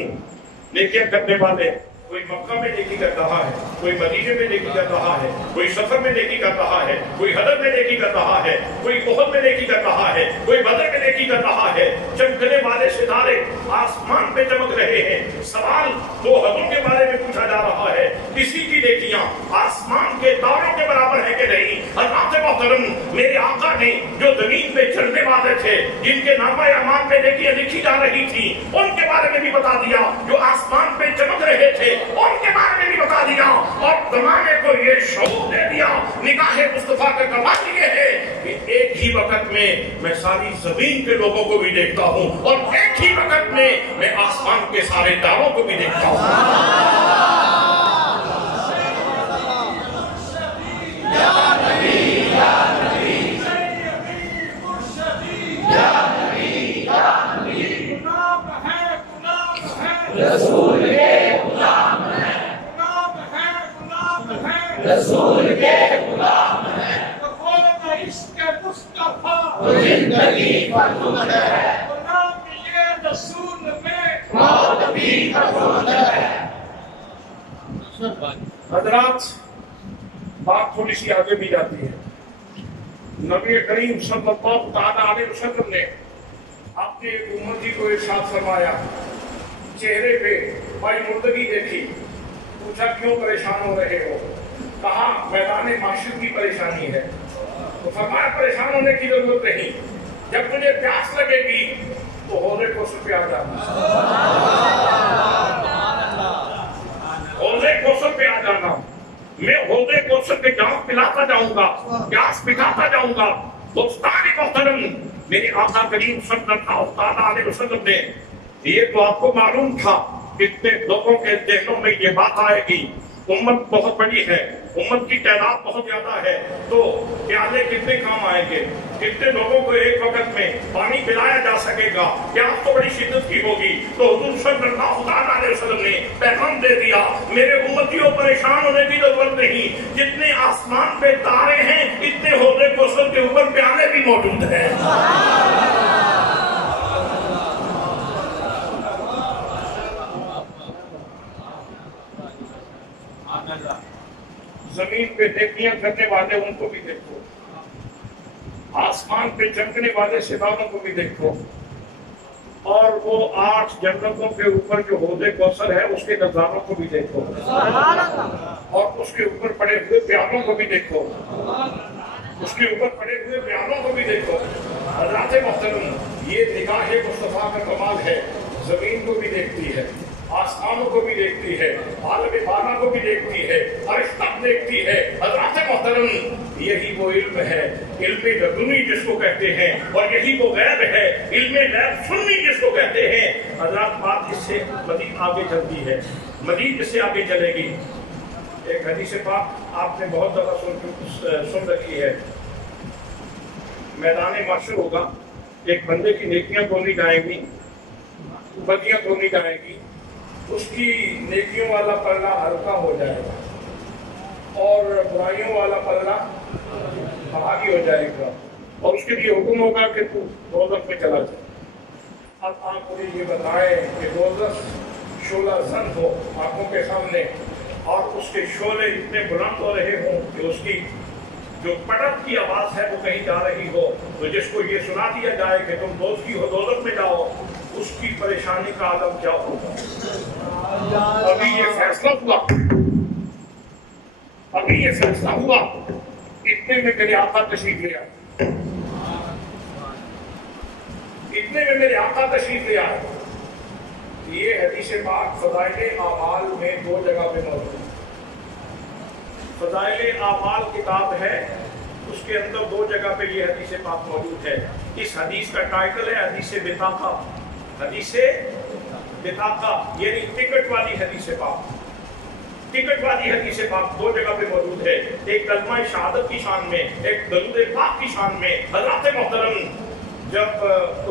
نیکیاں کرنے والے، کوئی مکہ میں نیکی کر رہا ہے، کوئی مدینے میں نیکی کر رہا ہے، کوئی سفر میں نیکی کر رہا ہے، کوئی حدر میں نیکی کر رہا ہے، کوئی احد میں نیکی کر رہا ہے، کوئی بدر میں نیکی کر رہا ہے۔ چمکنے والے ستارے آسمان پہ چمک رہے ہیں۔ سوال دو حدوں کے بارے میں پوچھا جا رہا ہے، کسی کی نیکیاں آسمان کے تاروں کے برابر ہے کہ نہیں؟ حضرات محترم میرے آقا نے جو زمین پہ چلنے والے تھے، جن کے نامہ اعمال پہ نیکیاں لکھی جا رہی تھی، ان کے بارے میں بھی بتا دیا، جو آسمان پہ چمک رہے تھے ان کے بارے میں بھی بتا دیا، اور زمانے کو یہ شعور دے دیا، نگاہ مصطفیٰ کا کمال یہ ہے کہ ایک ہی وقت میں ساری زمین کے لوگوں کو بھی دیکھتا ہوں، اور ایک ہی وقت میں آسمان کے سارے تاروں کو بھی دیکھتا ہوں۔ یا نبی یا نبی یا نبی یا نبی، غلام ہے رسول کے غلام ہے، رسول کے غلام ہے، عشق مصطفیٰ تو زندگی پر نور ہے، غلام یہ رسول میں موت بھی قبول ہے۔ حضرات بات تھوڑی سی آگے بھی جاتی ہے۔ نبی کریم صلی اللہ تعالیٰ علیہ وسلم نے اپنے امتی کو ارشاد فرمایا، چہرے پہ بھائی مردگی دیکھی، پوچھا کیوں پریشان ہو رہے ہو؟ کہا میدان معاشر کی پریشانی ہے۔ تو فرمایا پریشان ہونے کی ضرورت نہیں، جب مجھے پیاس لگے گی تو حوض کوثر پہ آ جانا، حوض کوثر پہ آ جانا، میں حوض کوثر پہ جاؤں پلاتا جاؤں گا، پیاس پٹاتا جاؤں گا۔ دوستان محترم، میرے آقا کریم صلی اللہ علیہ وسلم نے یہ تو آپ کو معلوم تھا، کتنے لوگوں کے ذہنوں میں یہ بات آئے گی، امت بہت بڑی ہے، امت کی تعداد بہت زیادہ ہے، تو پیالے کتنے کام آئیں گے، کتنے لوگوں کو ایک وقت میں پانی پلایا جا سکے گا، پیاس تو بڑی شدت کی ہوگی۔ تو حضور صلی اللہ علیہ وسلم نے پیغام دے دیا، میرے امتیوں پریشان ہونے کی ضرورت نہیں، جتنے آسمان پہ تارے ہیں اتنے حوض کوثر کے اوپر پیالے بھی موجود ہیں۔ زمین پہ نیکیاں کرنے والے ان کو بھی دیکھو، آسمان پہ چمکنے والے ستاروں کو بھی دیکھو، اور وہ 8 جنتوں کے اوپر جو حوض کوثر ہے اس کے نظاروں کو بھی دیکھو، اور اس کے اوپر پڑے ہوئے پیالوں کو بھی دیکھو، اس کے اوپر پڑے ہوئے پیالوں کو بھی دیکھو۔ حضرات محترم، یہ نگاہ مصطفیٰ کا کمال ہے، زمین کو بھی دیکھتی ہے، آسمانوں کو بھی دیکھتی ہے، عالم بالا کو بھی دیکھتی ہے، عرش تک دیکھتی ہے۔ حضرات محترم، یہی وہ علم ہے، علم لدنی جس کو کہتے ہیں، اور یہی وہ غیب ہے، علم غیب سنی جس کو کہتے ہیں۔ حضرات بات اس سے مزید آگے چلتی ہے، مزید اس سے آگے چلے گی۔ ایک حدیث پاک آپ نے بہت زیادہ سن رکھی ہے، میدان معاشر ہوگا، ایک بندے کی نیکیاں تولنی جائیں گی، بدیاں تولنی جائیں گی، اس کی نیکیوں والا پلڑا ہلکا ہو جائے گا اور برائیوں والا پلڑا بھاری ہو جائے گا، اور اس کے لیے حکم ہوگا کہ تو دوزخ میں چلا جائے۔ اب آپ مجھے یہ بتائیں کہ دوزخ شعلہ زن ہو آنکھوں کے سامنے، اور اس کے شعلے اتنے بلند ہو رہے ہوں کہ اس کی جو پٹک کی آواز ہے وہ کہیں جا رہی ہو، تو جس کو یہ سنا دیا جائے کہ تم دوزخی ہو، دوزخ میں جاؤ، اس کی پریشانی کا عالم کیا ہوگا؟ ابھی یہ فیصلہ ہوا، ابھی یہ فیصلہ ہوا، اتنے میں میرے آقا تشریف لے آئے، اتنے میں میرے آقا تشریف لے آئے۔ یہ حدیث پاک فضائل اعمال میں 2 جگہ پہ موجود ہے۔ فضائل اعمال کتاب ہے، اس کے اندر 2 جگہ پہ یہ حدیث پاک موجود ہے۔ اس حدیث کا ٹائٹل ہے حدیث بطاقہ، حدیث بطاقہ یعنی ٹکٹ والی حدیث پاک، ٹکٹ والی حدیث پاک 2 جگہ پہ موجود ہے، ایک کلمہ شہادت کی شان میں، ایک درود پاک کی شان میں۔ حضرات محترم، جب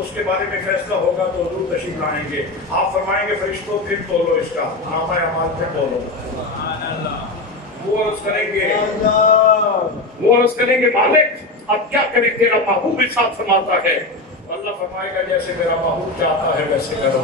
اس کے بارے میں فیصلہ ہوگا تو حضور تشریف لائیں گے، آپ فرمائیں گے فرشتوں پھر تولو اس کا نامہ اعمال پھر تولو۔ وہ عرض کریں گے مالک اب کیا کریں، تیرا محبوب بھی ساتھ فرماتا ہے۔ اللہ فرمائے گا جیسے میرا محبوب چاہتا ہے ویسے کرو۔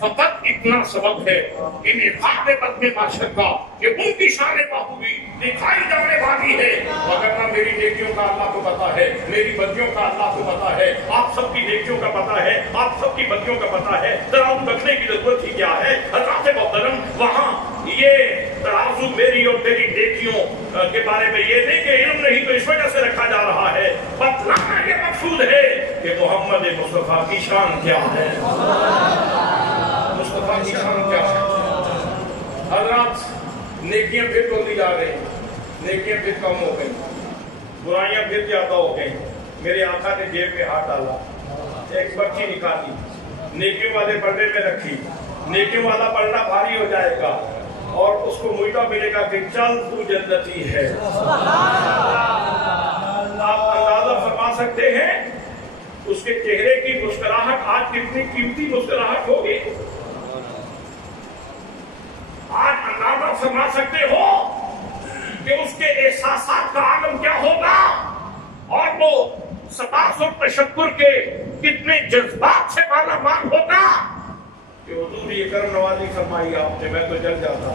فقط اتنا سبب ہے ان افاق بدن معاشر کا کہ ان کی شان محبوبی دکھائی جانے والی ہے، وگرنہ میری نیکیوں کا اللہ کو پتا ہے، میری بدیوں کا اللہ کو پتا ہے، آپ سب کی نیکیوں کا پتا ہے، آپ سب کی بدیوں کا پتا ہے، ترازو رکھنے کی ضرورت ہی کیا ہے؟ حضرات محترم، وہاں یہ ترازو میری اور تیری نیکیوں کے بارے میں یہ نہیں کہ علم نہیں تو اس وجہ سے رکھا جا رہا ہے، بتلانا یہ مقصود ہے کہ محمد مصطفیٰ کی شان کیا ہے، مصطفیٰ کی شان کیا ہے۔ حضرات نیکیاں پھر بولتی جا رہی ہیں، نیکیاں پھر کم ہو گئی، برائیاں پھر زیادہ ہو گئی۔ میرے آقا نے جیب میں ہاتھ ڈالا، ایک پرچی نکالی، نیکیوں والے پردے میں رکھی، نیکیوں والا پلڑا بھاری ہو جائے گا اور اس کو مجدہ ملے گا کہ چل تو جنتی ہے۔ آپ اندازہ فرما سکتے ہیں اس کے چہرے کی مسکراہٹ آج کتنی قیمتی مسکراہٹ ہوگی؟ آج اندازہ فرما سکتے ہو کہ اس کے احساسات کا عالم کیا ہوگا، اور وہ سپاس اور تشکر کے کتنے جذبات سے مالا مال ہوگا کہ حضور یہ کرم نوازی فرمائی آپ نے، میں تو جل جاتا۔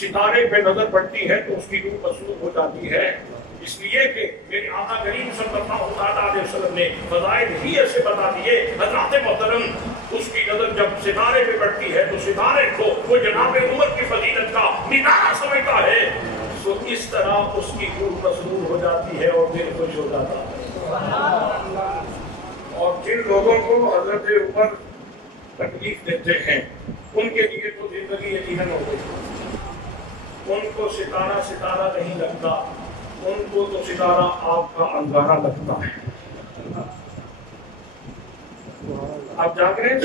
ستارے پہ نظر پڑتی ہے تو اس کی روح مسرور ہو جاتی ہے، اس لیے کہ میرے آقا کریم صلی اللہ علیہ وسلم نے فضائل ہی ایسے بتا دیے۔ حضرات محترم، اس کی نظر جب ستارے پہ پڑتی ہے تو ستارے کو وہ جناب عمر کی فضیلت کا مینارہ سمجھتا ہے، تو اس طرح اس کی روح مسرور ہو جاتی ہے اور دل خوش ہو جاتا ہے۔ اور جن لوگوں کو حضرت عمر تکلیف دیتے ہیں ان کے لیے تو زندگی یقیناً ہو گئی، ان کو ستارہ ستارہ نہیں لگتا، ان کو تو ستارہ آگ کا انگارہ لگتا ہے۔ آپ جاگ رہے ہیں؟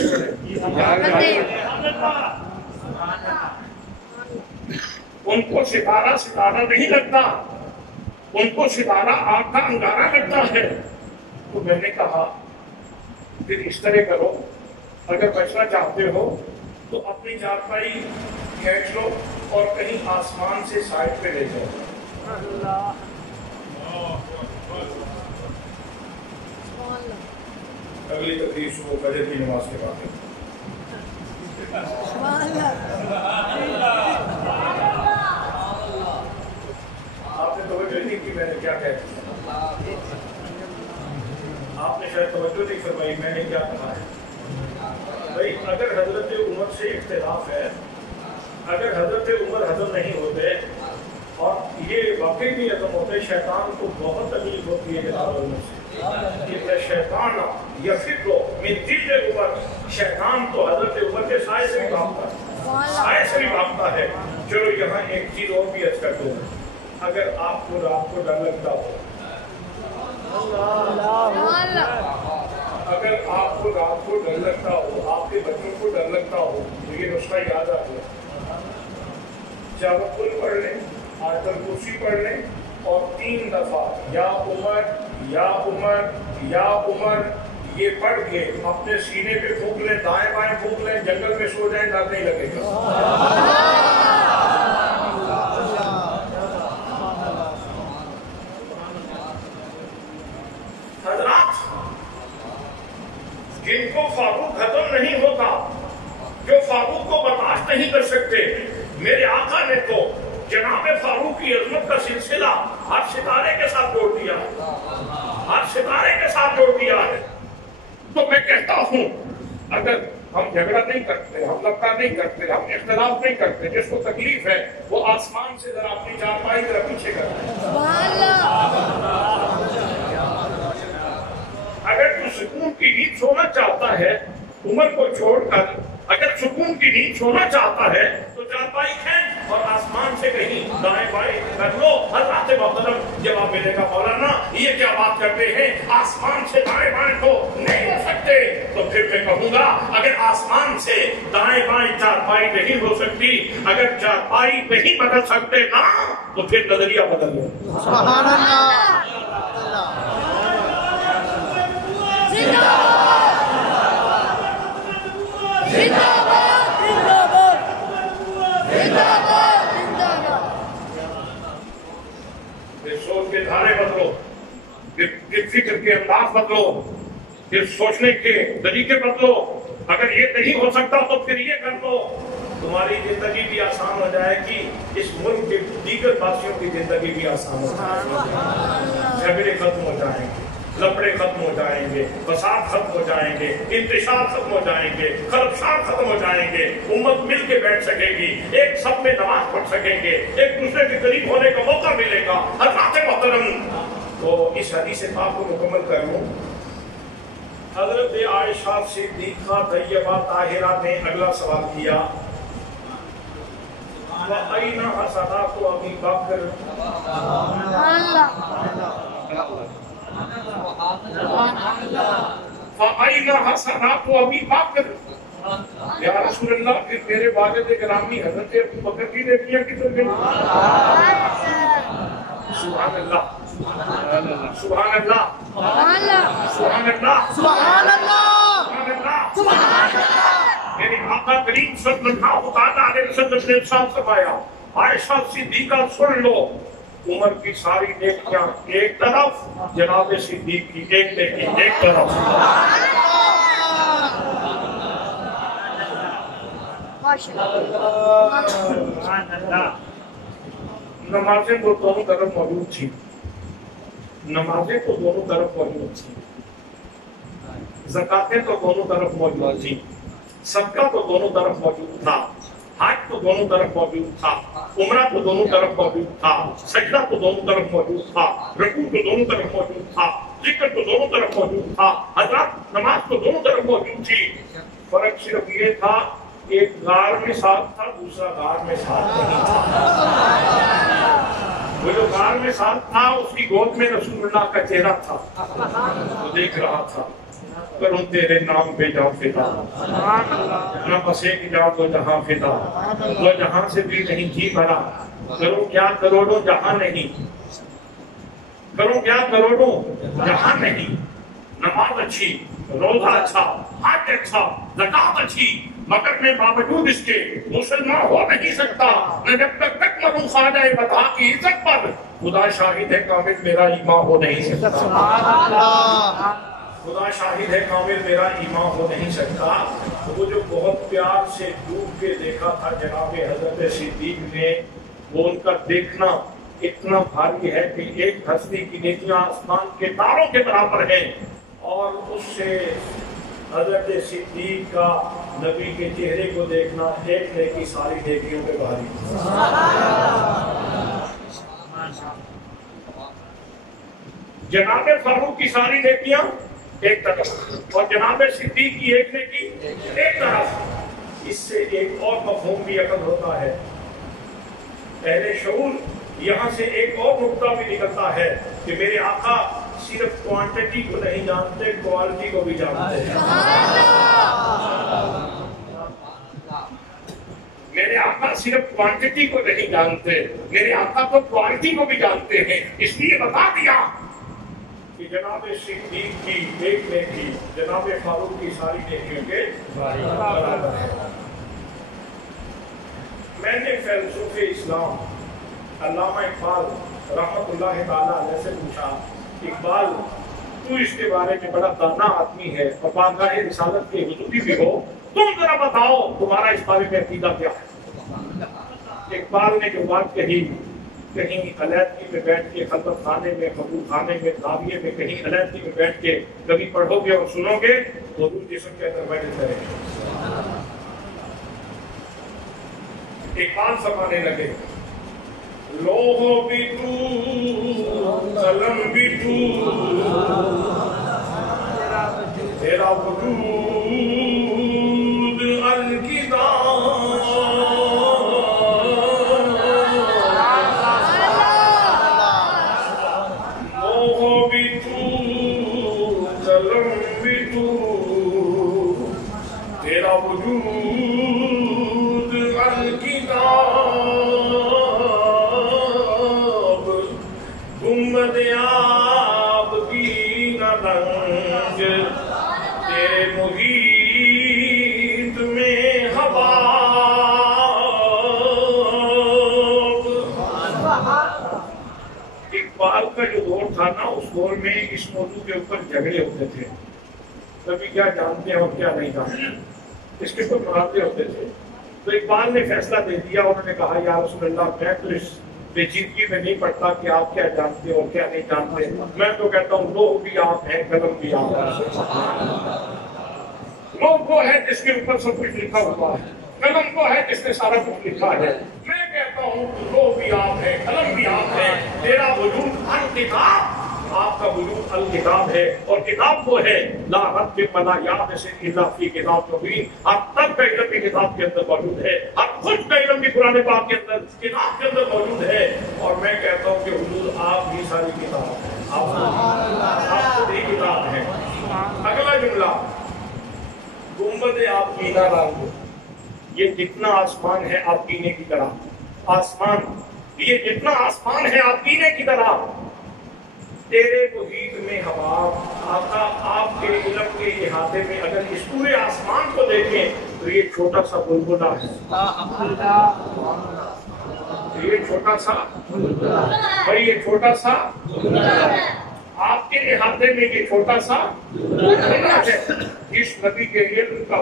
ان کو ستارہ ستارہ نہیں لگتا، ان کو ستارہ آگ کا انگارہ لگتا ہے۔ تو میں نے کہا پھر اس طرح کرو، اگر بچنا چاہتے ہو تو اپنی چارپائی کھینچ لو اور کہیں آسمان سے سائڈ پہ لے جاؤ۔ اگلی تقریر صبح فجر کی نماز کے بعد ہے۔ آپ نے توجہ نہیں کی میں نے کیا کہا، آپ نے شاید توجہ نہیں فرمائی میں نے کیا کہا ہے۔ بھائی اگر حضرت عمر سے اختلاف ہے، اگر حضرت عمر حضر نہیں ہوتے اور یہ واقعی بھی عدم ہوتے، شیطان کو بہت تکلیف ہوتی ہے جناب عمر سے۔ شیطان یفر من ظل عمر، شیطان تو حضرت عمر کے سائے سے بھی بھاگتا ہے، سائے سے بھی بھاگتا ہے۔ چلو یہاں ایک چیز اور بھی عرض کر دوں، اگر آپ کو رات کو ڈر لگتا ہو، اگر آپ کو رات کو ڈر لگتا ہو، آپ کے بچوں کو ڈر لگتا ہو تو یہ نسخہ یاد آ گیا، توکل پڑھ لیں، آیت الکرسی پڑھ لیں اور 3 دفعہ یا عمر یا عمر یا عمر یہ پڑھ کے اپنے سینے پہ پھونک لیں، دائیں بائیں پھونک لیں، جنگل میں سو جائیں، ڈر نہیں لگے گا۔ حضرات جن کو فاروق ختم نہیں ہوتا، جو فاروق کو برداشت نہیں کر سکتے، میرے آقا نے تو جناب فاروق کی عظمت کا سلسلہ ہر ستارے کے ساتھ جوڑ دیا ہے، ہر ستارے کے ساتھ جوڑ دیا ہے۔ تو میں کہتا ہوں اگر ہم جھگڑا نہیں کرتے، ہم لفڑا نہیں کرتے، ہم اختلاف نہیں کرتے، جس کو تکلیف ہے وہ آسمان سے ذرا اپنی چارپائی ذرا پیچھے کرتے ہیں۔ اگر تو سکون کی نیند سونا چاہتا ہے عمر کو چھوڑ کر، اگر سکون کی نیند سونا چاہتا ہے تو چارپائی کھینچ اور آسمان سے کہیں دائیں بائیں کر لو۔ حضرات محترم جواب ملے گا مولانا یہ کیا بات کرتے ہیں، آسمان سے دائیں بائیں تو نہیں ہو سکتے، تو پھر میں کہوں گا اگر آسمان سے دائیں بائیں چارپائی نہیں ہو سکتی، اگر چارپائی نہیں بدل سکتے نا تو پھر نظریہ بدل لو۔ سبحان اللہ۔ سوچ کے دھارے بدلو، پھر فکر کے انداز بدلو، پھر سوچنے کے طریقے بدلو۔ اگر یہ نہیں ہو سکتا تو پھر یہ کر لو، تمہاری زندگی بھی آسان ہو جائے گی، اس ملک کے دیگر باسیوں کی زندگی بھی آسان ہو جائے گی، جھگڑے ختم ہو جائیں گے، لفڑے ختم ہو جائیں گے، فساد ختم ہو جائیں گے، انتشار ختم ہو جائیں گے، خرابشار ختم ہو جائیں گے، امت مل کے بیٹھ سکے گی، ایک سب میں نماز پڑھ سکیں گے، ایک دوسرے کے قریب ہونے کا موقع ملے گا۔ حضرات محترم تو اس حدیث پاک کو مکمل کر لوں۔ حضرت عائشہ صدیقہ طیبہ طاہرہ نے اگلا سوال کیا، وَأَيْنَ حَسَنَاتُ أَبِي بَكْرٍ، فَأَيْنَ حَسَنَاتُ أَبِي بَكْرٍ، یا رسول اللہ پھر میرے والد گرامی حضرت ابو بکر کی نیکیاں کدھر گئی؟ سبحان اللہ، سبحان اللہ، سبحان اللہ، سبحان اللہ، سبحان اللہ۔ میرے آقا کریم صلی اللہ علیہ وسلم نے ارشاد فرمایا، عائشہ صدیقہ سن لو، عمر کی ساری نیکیاں ایک طرف، جناب صدیق کی ایک نیکی ایک طرف۔ نمازیں تو دونوں طرف موجود تھی، نمازیں تو دونوں طرف موجود تھی، زکاتیں تو دونوں طرف موجود تھی، صدقہ تو دونوں طرف موجود تھا، حج تو دونوں طرف موجود تھا، عمرہ تو دونوں طرف موجود تھا، سجدہ تو دونوں طرف موجود تھا، رکوع تو دونوں طرف موجود تھا، ذکر تو دونوں طرف موجود تھا، حضرات نماز تو دونوں طرف موجود تھی۔ فرق صرف یہ تھا ایک غار میں ساتھ تھا، دوسرا غار میں ساتھ نہیں تھا۔ وہ جو غار میں ساتھ تھا اس کی گود میں رسول اللہ کا چہرہ تھا، وہ دیکھ رہا تھا کروں تیرے نام پہ جا فدا، نہ بس ایک جا تو جہاں فدا، وہ جہاں سے بھی نہیں جی بھرا، کروں کیا کروڑوں جہاں نہیں، کروں کیا کروڑوں جہاں نہیں۔ نماز اچھی، روزہ اچھا، حج اچھا، زکات اچھی، مگر میں باوجود اس کے مسلمان ہو نہیں سکتا، میں جب تک مروں خواجہ بتا کی عزت پر، خدا شاہد ہے کامل میرا ایمان ہو نہیں سکتا، خدا شاہد ہے کامل میرا ایمان ہو نہیں سکتا۔ وہ جو بہت پیار سے ڈوب کے دیکھا تھا جناب حضرت صدیق نے، وہ ان کا دیکھنا اتنا بھاری ہے کہ ایک ہستی کی نیکیاں آسمان کے تاروں کے برابر ہیں، اور اس سے حضرت صدیق کا نبی کے چہرے کو دیکھنا ایک نیکی ساری نیکیوں پہ بھاری۔ جناب فاروق کی ساری نیکیاں ایک طرف اور جناب صدیق کی ایک نیکی ایک طرف۔ اس سے ایک اور مفہوم بھی عقل ہوتا ہے، اہل شعور یہاں سے ایک اور نقطہ بھی نکلتا ہے کہ میرے آقا صرف کوانٹٹی کو نہیں جانتے، کوالٹی کو بھی جانتے ہیں۔ میرے آقا صرف کوانٹٹی کو نہیں جانتے، میرے آقا تو کوالٹی کو بھی جانتے ہیں، اس لیے بتا دیا کہ جناب صدیق کی ایک نیکی جناب فاروق کی ساری نیکیوں کے برابر ہے۔ میں نے فیلسوف اسلام علامہ اقبال رحمت اللہ تعالیٰ علیہ سے پوچھا، اقبال تو اس کے بارے میں بڑا دانا آدمی ہے اور بارگاہ رسالت کے حضوری بھی ہو، تم ذرا بتاؤ تمہارا اس بارے میں عقیدہ کیا ہے؟ اقبال نے جو بات کہی، کہیں علیحدگی میں بیٹھ کے خلوت خانے میں، قبول خانے میں، زاویے میں، کہیں علیحدگی میں بیٹھ کے کبھی پڑھو گے اور سنو گے تو حضور جسم کے اندر بیٹھے رہے۔ اقبال فرمانے لگے، لوح بھی تو، قلم بھی تو، تیرا وجود الکتاب، لوح بھی تو، قلم بھی تو، تیرا وجود الکتاب، گنبد آب کی نہ رنگ تیرے محیط میں حباب۔ اقبال کا جو دور تھا نا، اس دور میں اس موضوع کے اوپر جھگڑے ہوتے تھے، کبھی کیا جانتے ہیں اور کیا نہیں جانتے، اس کے اوپر مناظرے ہوتے تھے۔ تو اقبال نے فیصلہ دے دیا، انہوں نے کہا یا رسول اللہ میں تو اس پیچیدگی میں نہیں پڑتا کہ آپ کیا جانتے اور کیا نہیں جانتے، میں تو کہتا ہوں لوح بھی آپ ہیں، قلم بھی آپ ہیں۔ لوح وہ ہے جس کے اوپر سب کچھ لکھا ہوا ہے، قلم وہ ہے جس نے سارا کچھ لکھا ہے۔ میں کہتا ہوں لوح بھی آپ ہیں، قلم بھی آپ ہیں، تیرا وجود الکتاب، آپ کا وجود الکتاب ہے، اور کتاب وہ ہے لا رب ولا یاد سے الا فی کتاب مبین۔ ہر تب کا علم بھی کتاب کے اندر موجود ہے، ہر خود کا علم بھی قرآن پاک کے اندر کتاب کے اندر موجود ہے۔ اور میں کہتا ہوں کہ حضور آپ بھی ساری کتاب ہیں، آپ خود ہی کتاب ہیں۔ اگلا جملہ، گنبد آپ کی نہ رنگ، یہ جتنا آسمان ہے آپ پینے کی طرح، آسمان یہ جتنا آسمان ہے آپ پینے کی طرح، تیرے محیط میں حباب، آقا آپ کے علم کے احاطے میں اگر اس پورے آسمان کو دیکھیں تو یہ چھوٹا سا بلبلہ ہے، یہ چھوٹا سا بھائی، یہ چھوٹا سا آپ کے احاطے میں یہ چھوٹا سا ہے۔ اس نبی کے علم کا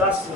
10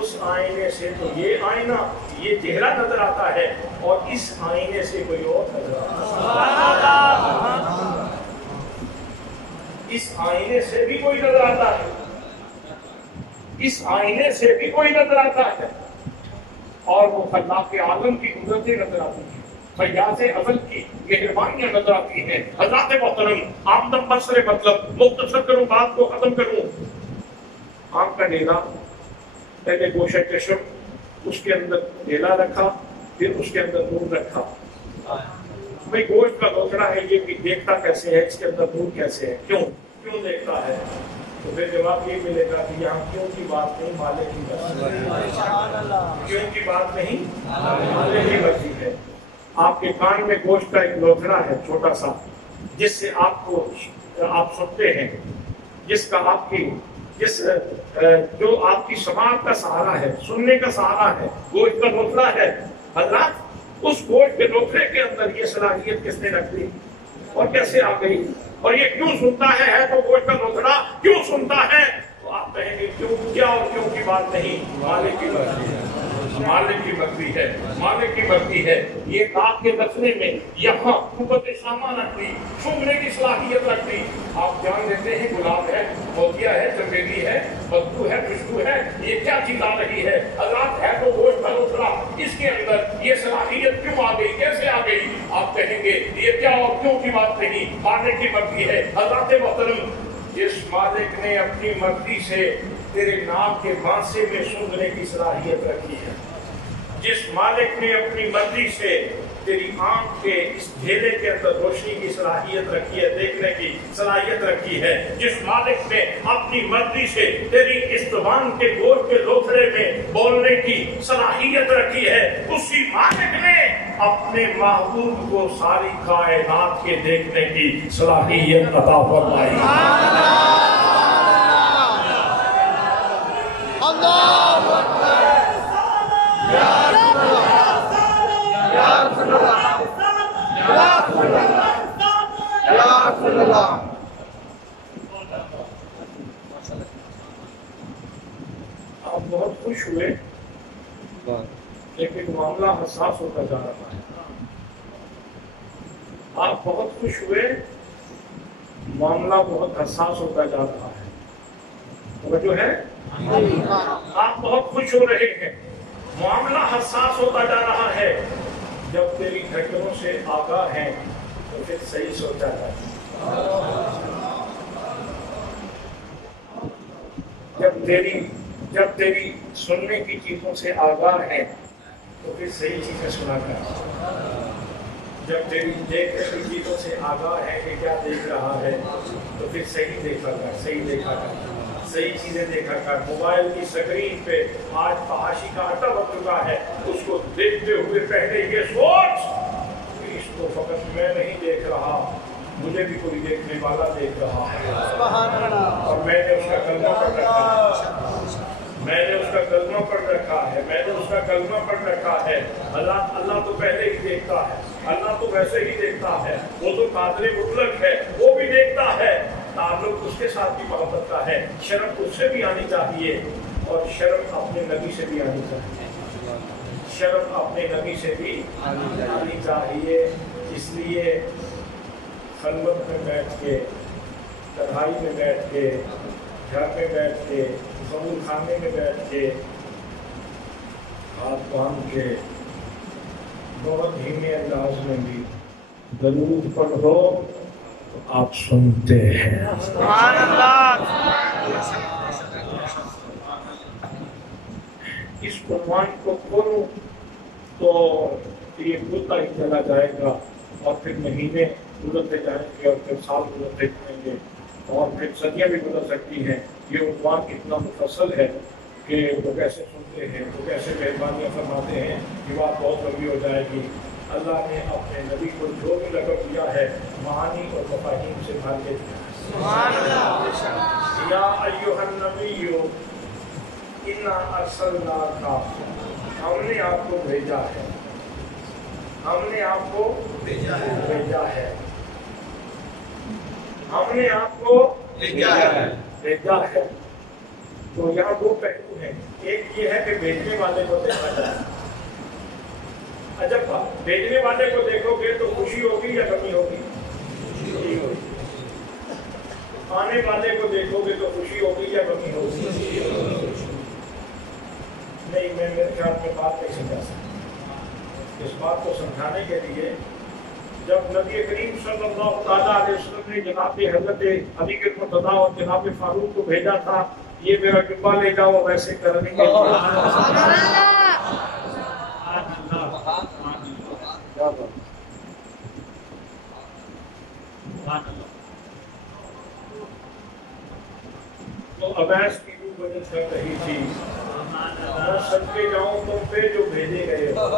اس آئینے سے تو یہ آئینہ یہ چہرہ نظر آتا ہے اور اس آئینے سے کوئی اور نظر آتا ہے. اس آئینے سے بھی کوئی نظر آتا ہے, اس آئینے سے بھی کوئی نظر آتا ہے, اور وہ خلاق عالم کی قدرتیں نظر آتی ہیں, فیاض ازل کی مہربانیاں نظر آتی ہیں. حضرات محترم آمدن بسر مطلب مختصر کروں بات کو ختم کروں. آنکھ کا نیلا, پہلے گوشہ چشم, اس کے اندر نیلا رکھا, پھر اس کے اندر نور رکھا. بھئی گوشت کا لوچڑا ہے, یہ بھی دیکھتا کیسے ہے, اس کے اندر نور کیسے ہے, کیوں دیکھتا ہے؟ تو پھر جواب یہ ملے گا کہ یہاں کیوں کی بات نہیں, مالک کی مرضی. کیوں کی بات نہیں, مالک کی مرضی ہے. آپ کے کان میں گوشت کا ایک لوچڑا ہے چھوٹا سا, جس سے آپ سنتے ہیں, جس کا آپ کی جو آپ کی سماعت کا سہارا ہے, سننے کا سہارا ہے, گوشت کا لوچڑا ہے. حضرات اس گوشت کے لوچڑے کے اندر یہ صلاحیت کس نے رکھ دی اور کیسے آ گئی, اور یہ کیوں سنتا ہے تو گوشت کا لوچڑا کیوں سنتا ہے؟ تو آپ کہیں گے کیوں, کیا اور کیوں کی بات نہیں, مالک کی مرضی ہے, مالک کی مرضی ہے, مالک کی مرضی ہے. یہ ناک کے دسنے میں یہاں قوت شامہ رکھتی, سونگنے کی صلاحیت رکھتی. آپ جان لیتے ہیں گلاب ہے, موتیا ہے, چمیلی ہے, بدبو ہے, خوشبو ہے, یہ کیا چیز آ رہی ہے؟ حضرات ہے تو گوشت کا لوچڑا, اس کے اندر یہ صلاحیت کیوں آ گئی, کیسے آ گئی؟ آپ کہیں گے یہ کیا اور کیوں کی بات نہیں, مالک کی مرضی ہے. حضرات محترم جس مالک نے اپنی مرضی سے تیرے ناک کے بانسے میں سونگنے کی صلاحیت رکھی ہے, جس مالک نے اپنی مرضی سے تیری آنکھ کے اس ڈھیلے کے اندر روشنی کی صلاحیت رکھی ہے, دیکھنے کی صلاحیت رکھی ہے, جس مالک نے اپنی مرضی سے تیری اس زبان کے گوشت کے لوچڑے میں بولنے کی صلاحیت رکھی ہے, اسی مالک نے اپنے محبوب کو ساری کائنات کے دیکھنے کی صلاحیت عطا فرمائی. اللہ اکبر, آپ بہت خوش ہوئے لیکن معاملہ حساس ہوتا جا رہا ہے. آپ بہت خوش ہوئے, معاملہ بہت حساس ہوتا جا رہا ہے. توجہ ہے, آپ بہت خوش ہو رہے ہیں, معاملہ حساس ہوتا جا رہا ہے. جب تیری دھڑکنوں سے آگاہ ہیں تو پھر صحیح سوچا ہے. جب تیری سننے کی چیزوں سے آگاہ ہیں تو پھر صحیح چیزیں سنا کر. جب تیری دیکھنے کی چیزوں سے آگاہ ہے کہ کیا دیکھ رہا ہے تو پھر صحیح دیکھا کر, صحیح دیکھا کر, صحیح چیزیں دیکھا کر. موبائل کی سکرین پہ آج فحاشی کا اڈا بن چکا ہے, اس کو دیکھتے ہوئے پہلے یہ سوچ کہ اس کو فقط میں نہیں دیکھ رہا, مجھے بھی کوئی دیکھنے والا دیکھ رہا ہے, اور میں نے اس کا کلمہ پڑھ رکھا ہے, میں نے اس کا کلمہ پڑھ رکھا ہے, میں نے اس کا کلمہ پڑھ رکھا ہے. اللہ تو پہلے ہی دیکھتا ہے, اللہ تو ویسے ہی دیکھتا ہے, وہ تو قادر مطلق ہے, وہ بھی دیکھتا ہے. تعلق اس کے ساتھ بھی محبت کا ہے, شرم اس سے بھی آنی چاہیے, اور شرم اپنے نبی سے بھی آنی چاہیے, شرم اپنے نبی سے بھی آنی چاہیے. اس لیے خلوت میں بیٹھ کے, تنہائی میں بیٹھ کے, گھر میں بیٹھ کے, قبول خانے میں بیٹھ کے, ہاتھ باندھ کے بہت دھیمے انداز میں بھی درود پڑھو تو آپ سنتے ہیں. سبحان اللہ. اس عنوان کو کھولو تو یہ کھلتا ہی چلا جائے گا, اور پھر مہینے گزرتے جائیں گے, اور پھر سال گزرتے جائیں گے, اور پھر صدیاں بھی گزر سکتی ہیں. یہ عنوان اتنا مفصل ہے کہ وہ کیسے سنتے ہیں, وہ کیسے مہربانیاں فرماتے ہیں, یہ بات بہت لمبی ہو جائے گی. اللہ نے اپنے نبی کو جو بھی لقب دیا ہے معانی اور مفاہیم سے بھر کے دیا. یا ایھا النبی انا ارسلناک, ہم نے آپ کو بھیجا ہے, ہم نے آپ کو بھیجا ہے, ہم نے آپ کو بھیجا ہے. تو یہاں دو پہلو ہیں، ایک یہ ہے کہ بھیجنے والے کو دیکھا جائے، جب بھیجنے والے کو دیکھو گے تو خوشی ہوگی یا غمی ہوگی؟ خوشی ہوگی۔ آنے والے کو دیکھو گے تو خوشی ہوگی یا غمی ہوگی؟ نہیں، میں میرے خیال میں بات نہیں سمجھا سکتا۔ اس بات کو سمجھانے کے لیے جب نبی کریم صلی اللہ تعالیٰ علیہ وسلم نے جناب حضرت علی المرتضیٰ اور جناب فاروق کو بھیجا تھا، یہ میرا جبہ لے جاؤ ویسے کرنے کے لیے، تو اویس کی روح بدل کر رہی تھی، میں صدقے جاؤں تم پہ جو بھیجے گئے ہو،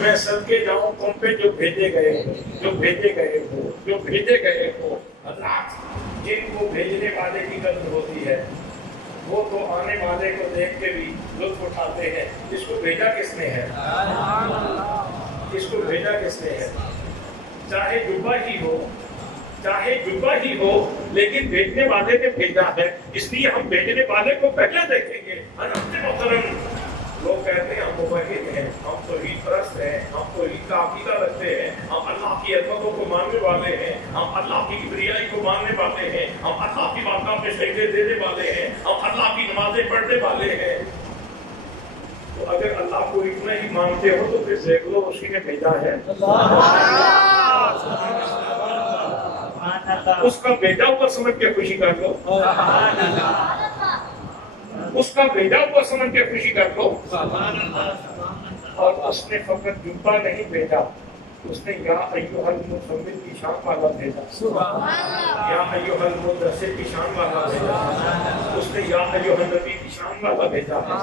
میں صدقے جاؤں تم پہ جو بھیجے گئے ہو، جو بھیجے گئے ہو، جو بھیجے گئے ہو۔ جن کو بھیجنے والے کی قدر ہوتی ہے وہ تو آنے والے کو دیکھ کے بھی لطف اٹھاتے ہیں، اس کو بھیجا کس نے ہے، اس کو بھیجا کس نے ہے، چاہے جبہ ہی ہو، چاہے جبہ ہی ہو، لیکن بھیجنے والے نے بھیجا ہے، اس لیے ہم بھیجنے والے کو پہلے دیکھیں گے۔ محترم لوگ کہتے ہیں ہم موحد ہیں، ہم توحید پرست ہیں، ہم توحید کا عقیدہ رکھتے ہیں، ہم اللہ کی عظمتوں کو ماننے والے ہیں، ہم اللہ کی کبریائی کو ماننے والے ہیں، ہم اللہ کی بارگاہ میں سجدے دینے والے ہیں، ہم اللہ کی نمازیں پڑھنے والے ہیں۔ تو اگر اللہ کو اتنا ہی مانتے ہو تو پھر دیکھ لو اسی نے بھیجا ہے، اس کا بھیجا ہوا سمجھ کے خوشی کر لو، اس کا بھیجا ہوا سمجھ کے خوشی کر لو۔ اور اس نے فقط جبہ نہیں بھیجا، اس نے یا ایھا المزمل کی شان والا بھیجا، یا ایھا المدثر کی شان والا بھیجا، اس نے یا ایھا النبی کی شان والا بھیجا ہے،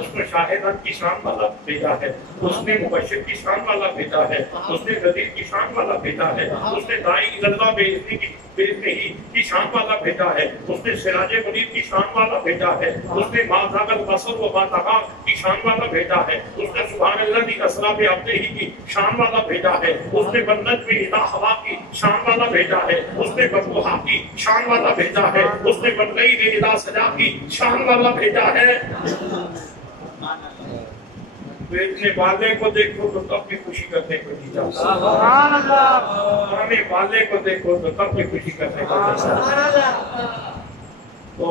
اس نے شاہدان کی شان والا بھیجا ہے، اس نے مبشر کی شان والا بھیجا ہے، اس نے نذیر کی شان والا بھیجا ہے، اس نے داعی اللہ بھیجنے کی شان والا بھیجا ہے، اس نے سراج منیر کی شان والا بھیجا ہے، اس نے ما ذاق البصر وما طغی کی شان والا بھیجا ہے، اس نے سبحان الذی اسری بعبدہ کی شان والا بھیجا ہے، اس نے بالنجم اذا ہوا کی شان والا بھیجا ہے، اس نے والضحیٰ کی شان والا بھیجا ہے، اس نے واللیل اذا سجی کی شان والا بھیجا ہے۔ بھیجنے والے کو دیکھو تو تب بھی خوشی کرنے کو نہیں چاہتا، آنے والے کو دیکھو تو تب بھی خوشی کرنے کو نہیں چاہتا۔ تو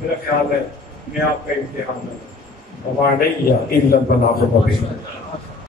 میرا خیال ہے میں آپ کا امتحان ہے، وَمَا عَلَيَّ إِلَّا الْبَلَاغُ الْمُبِينُ۔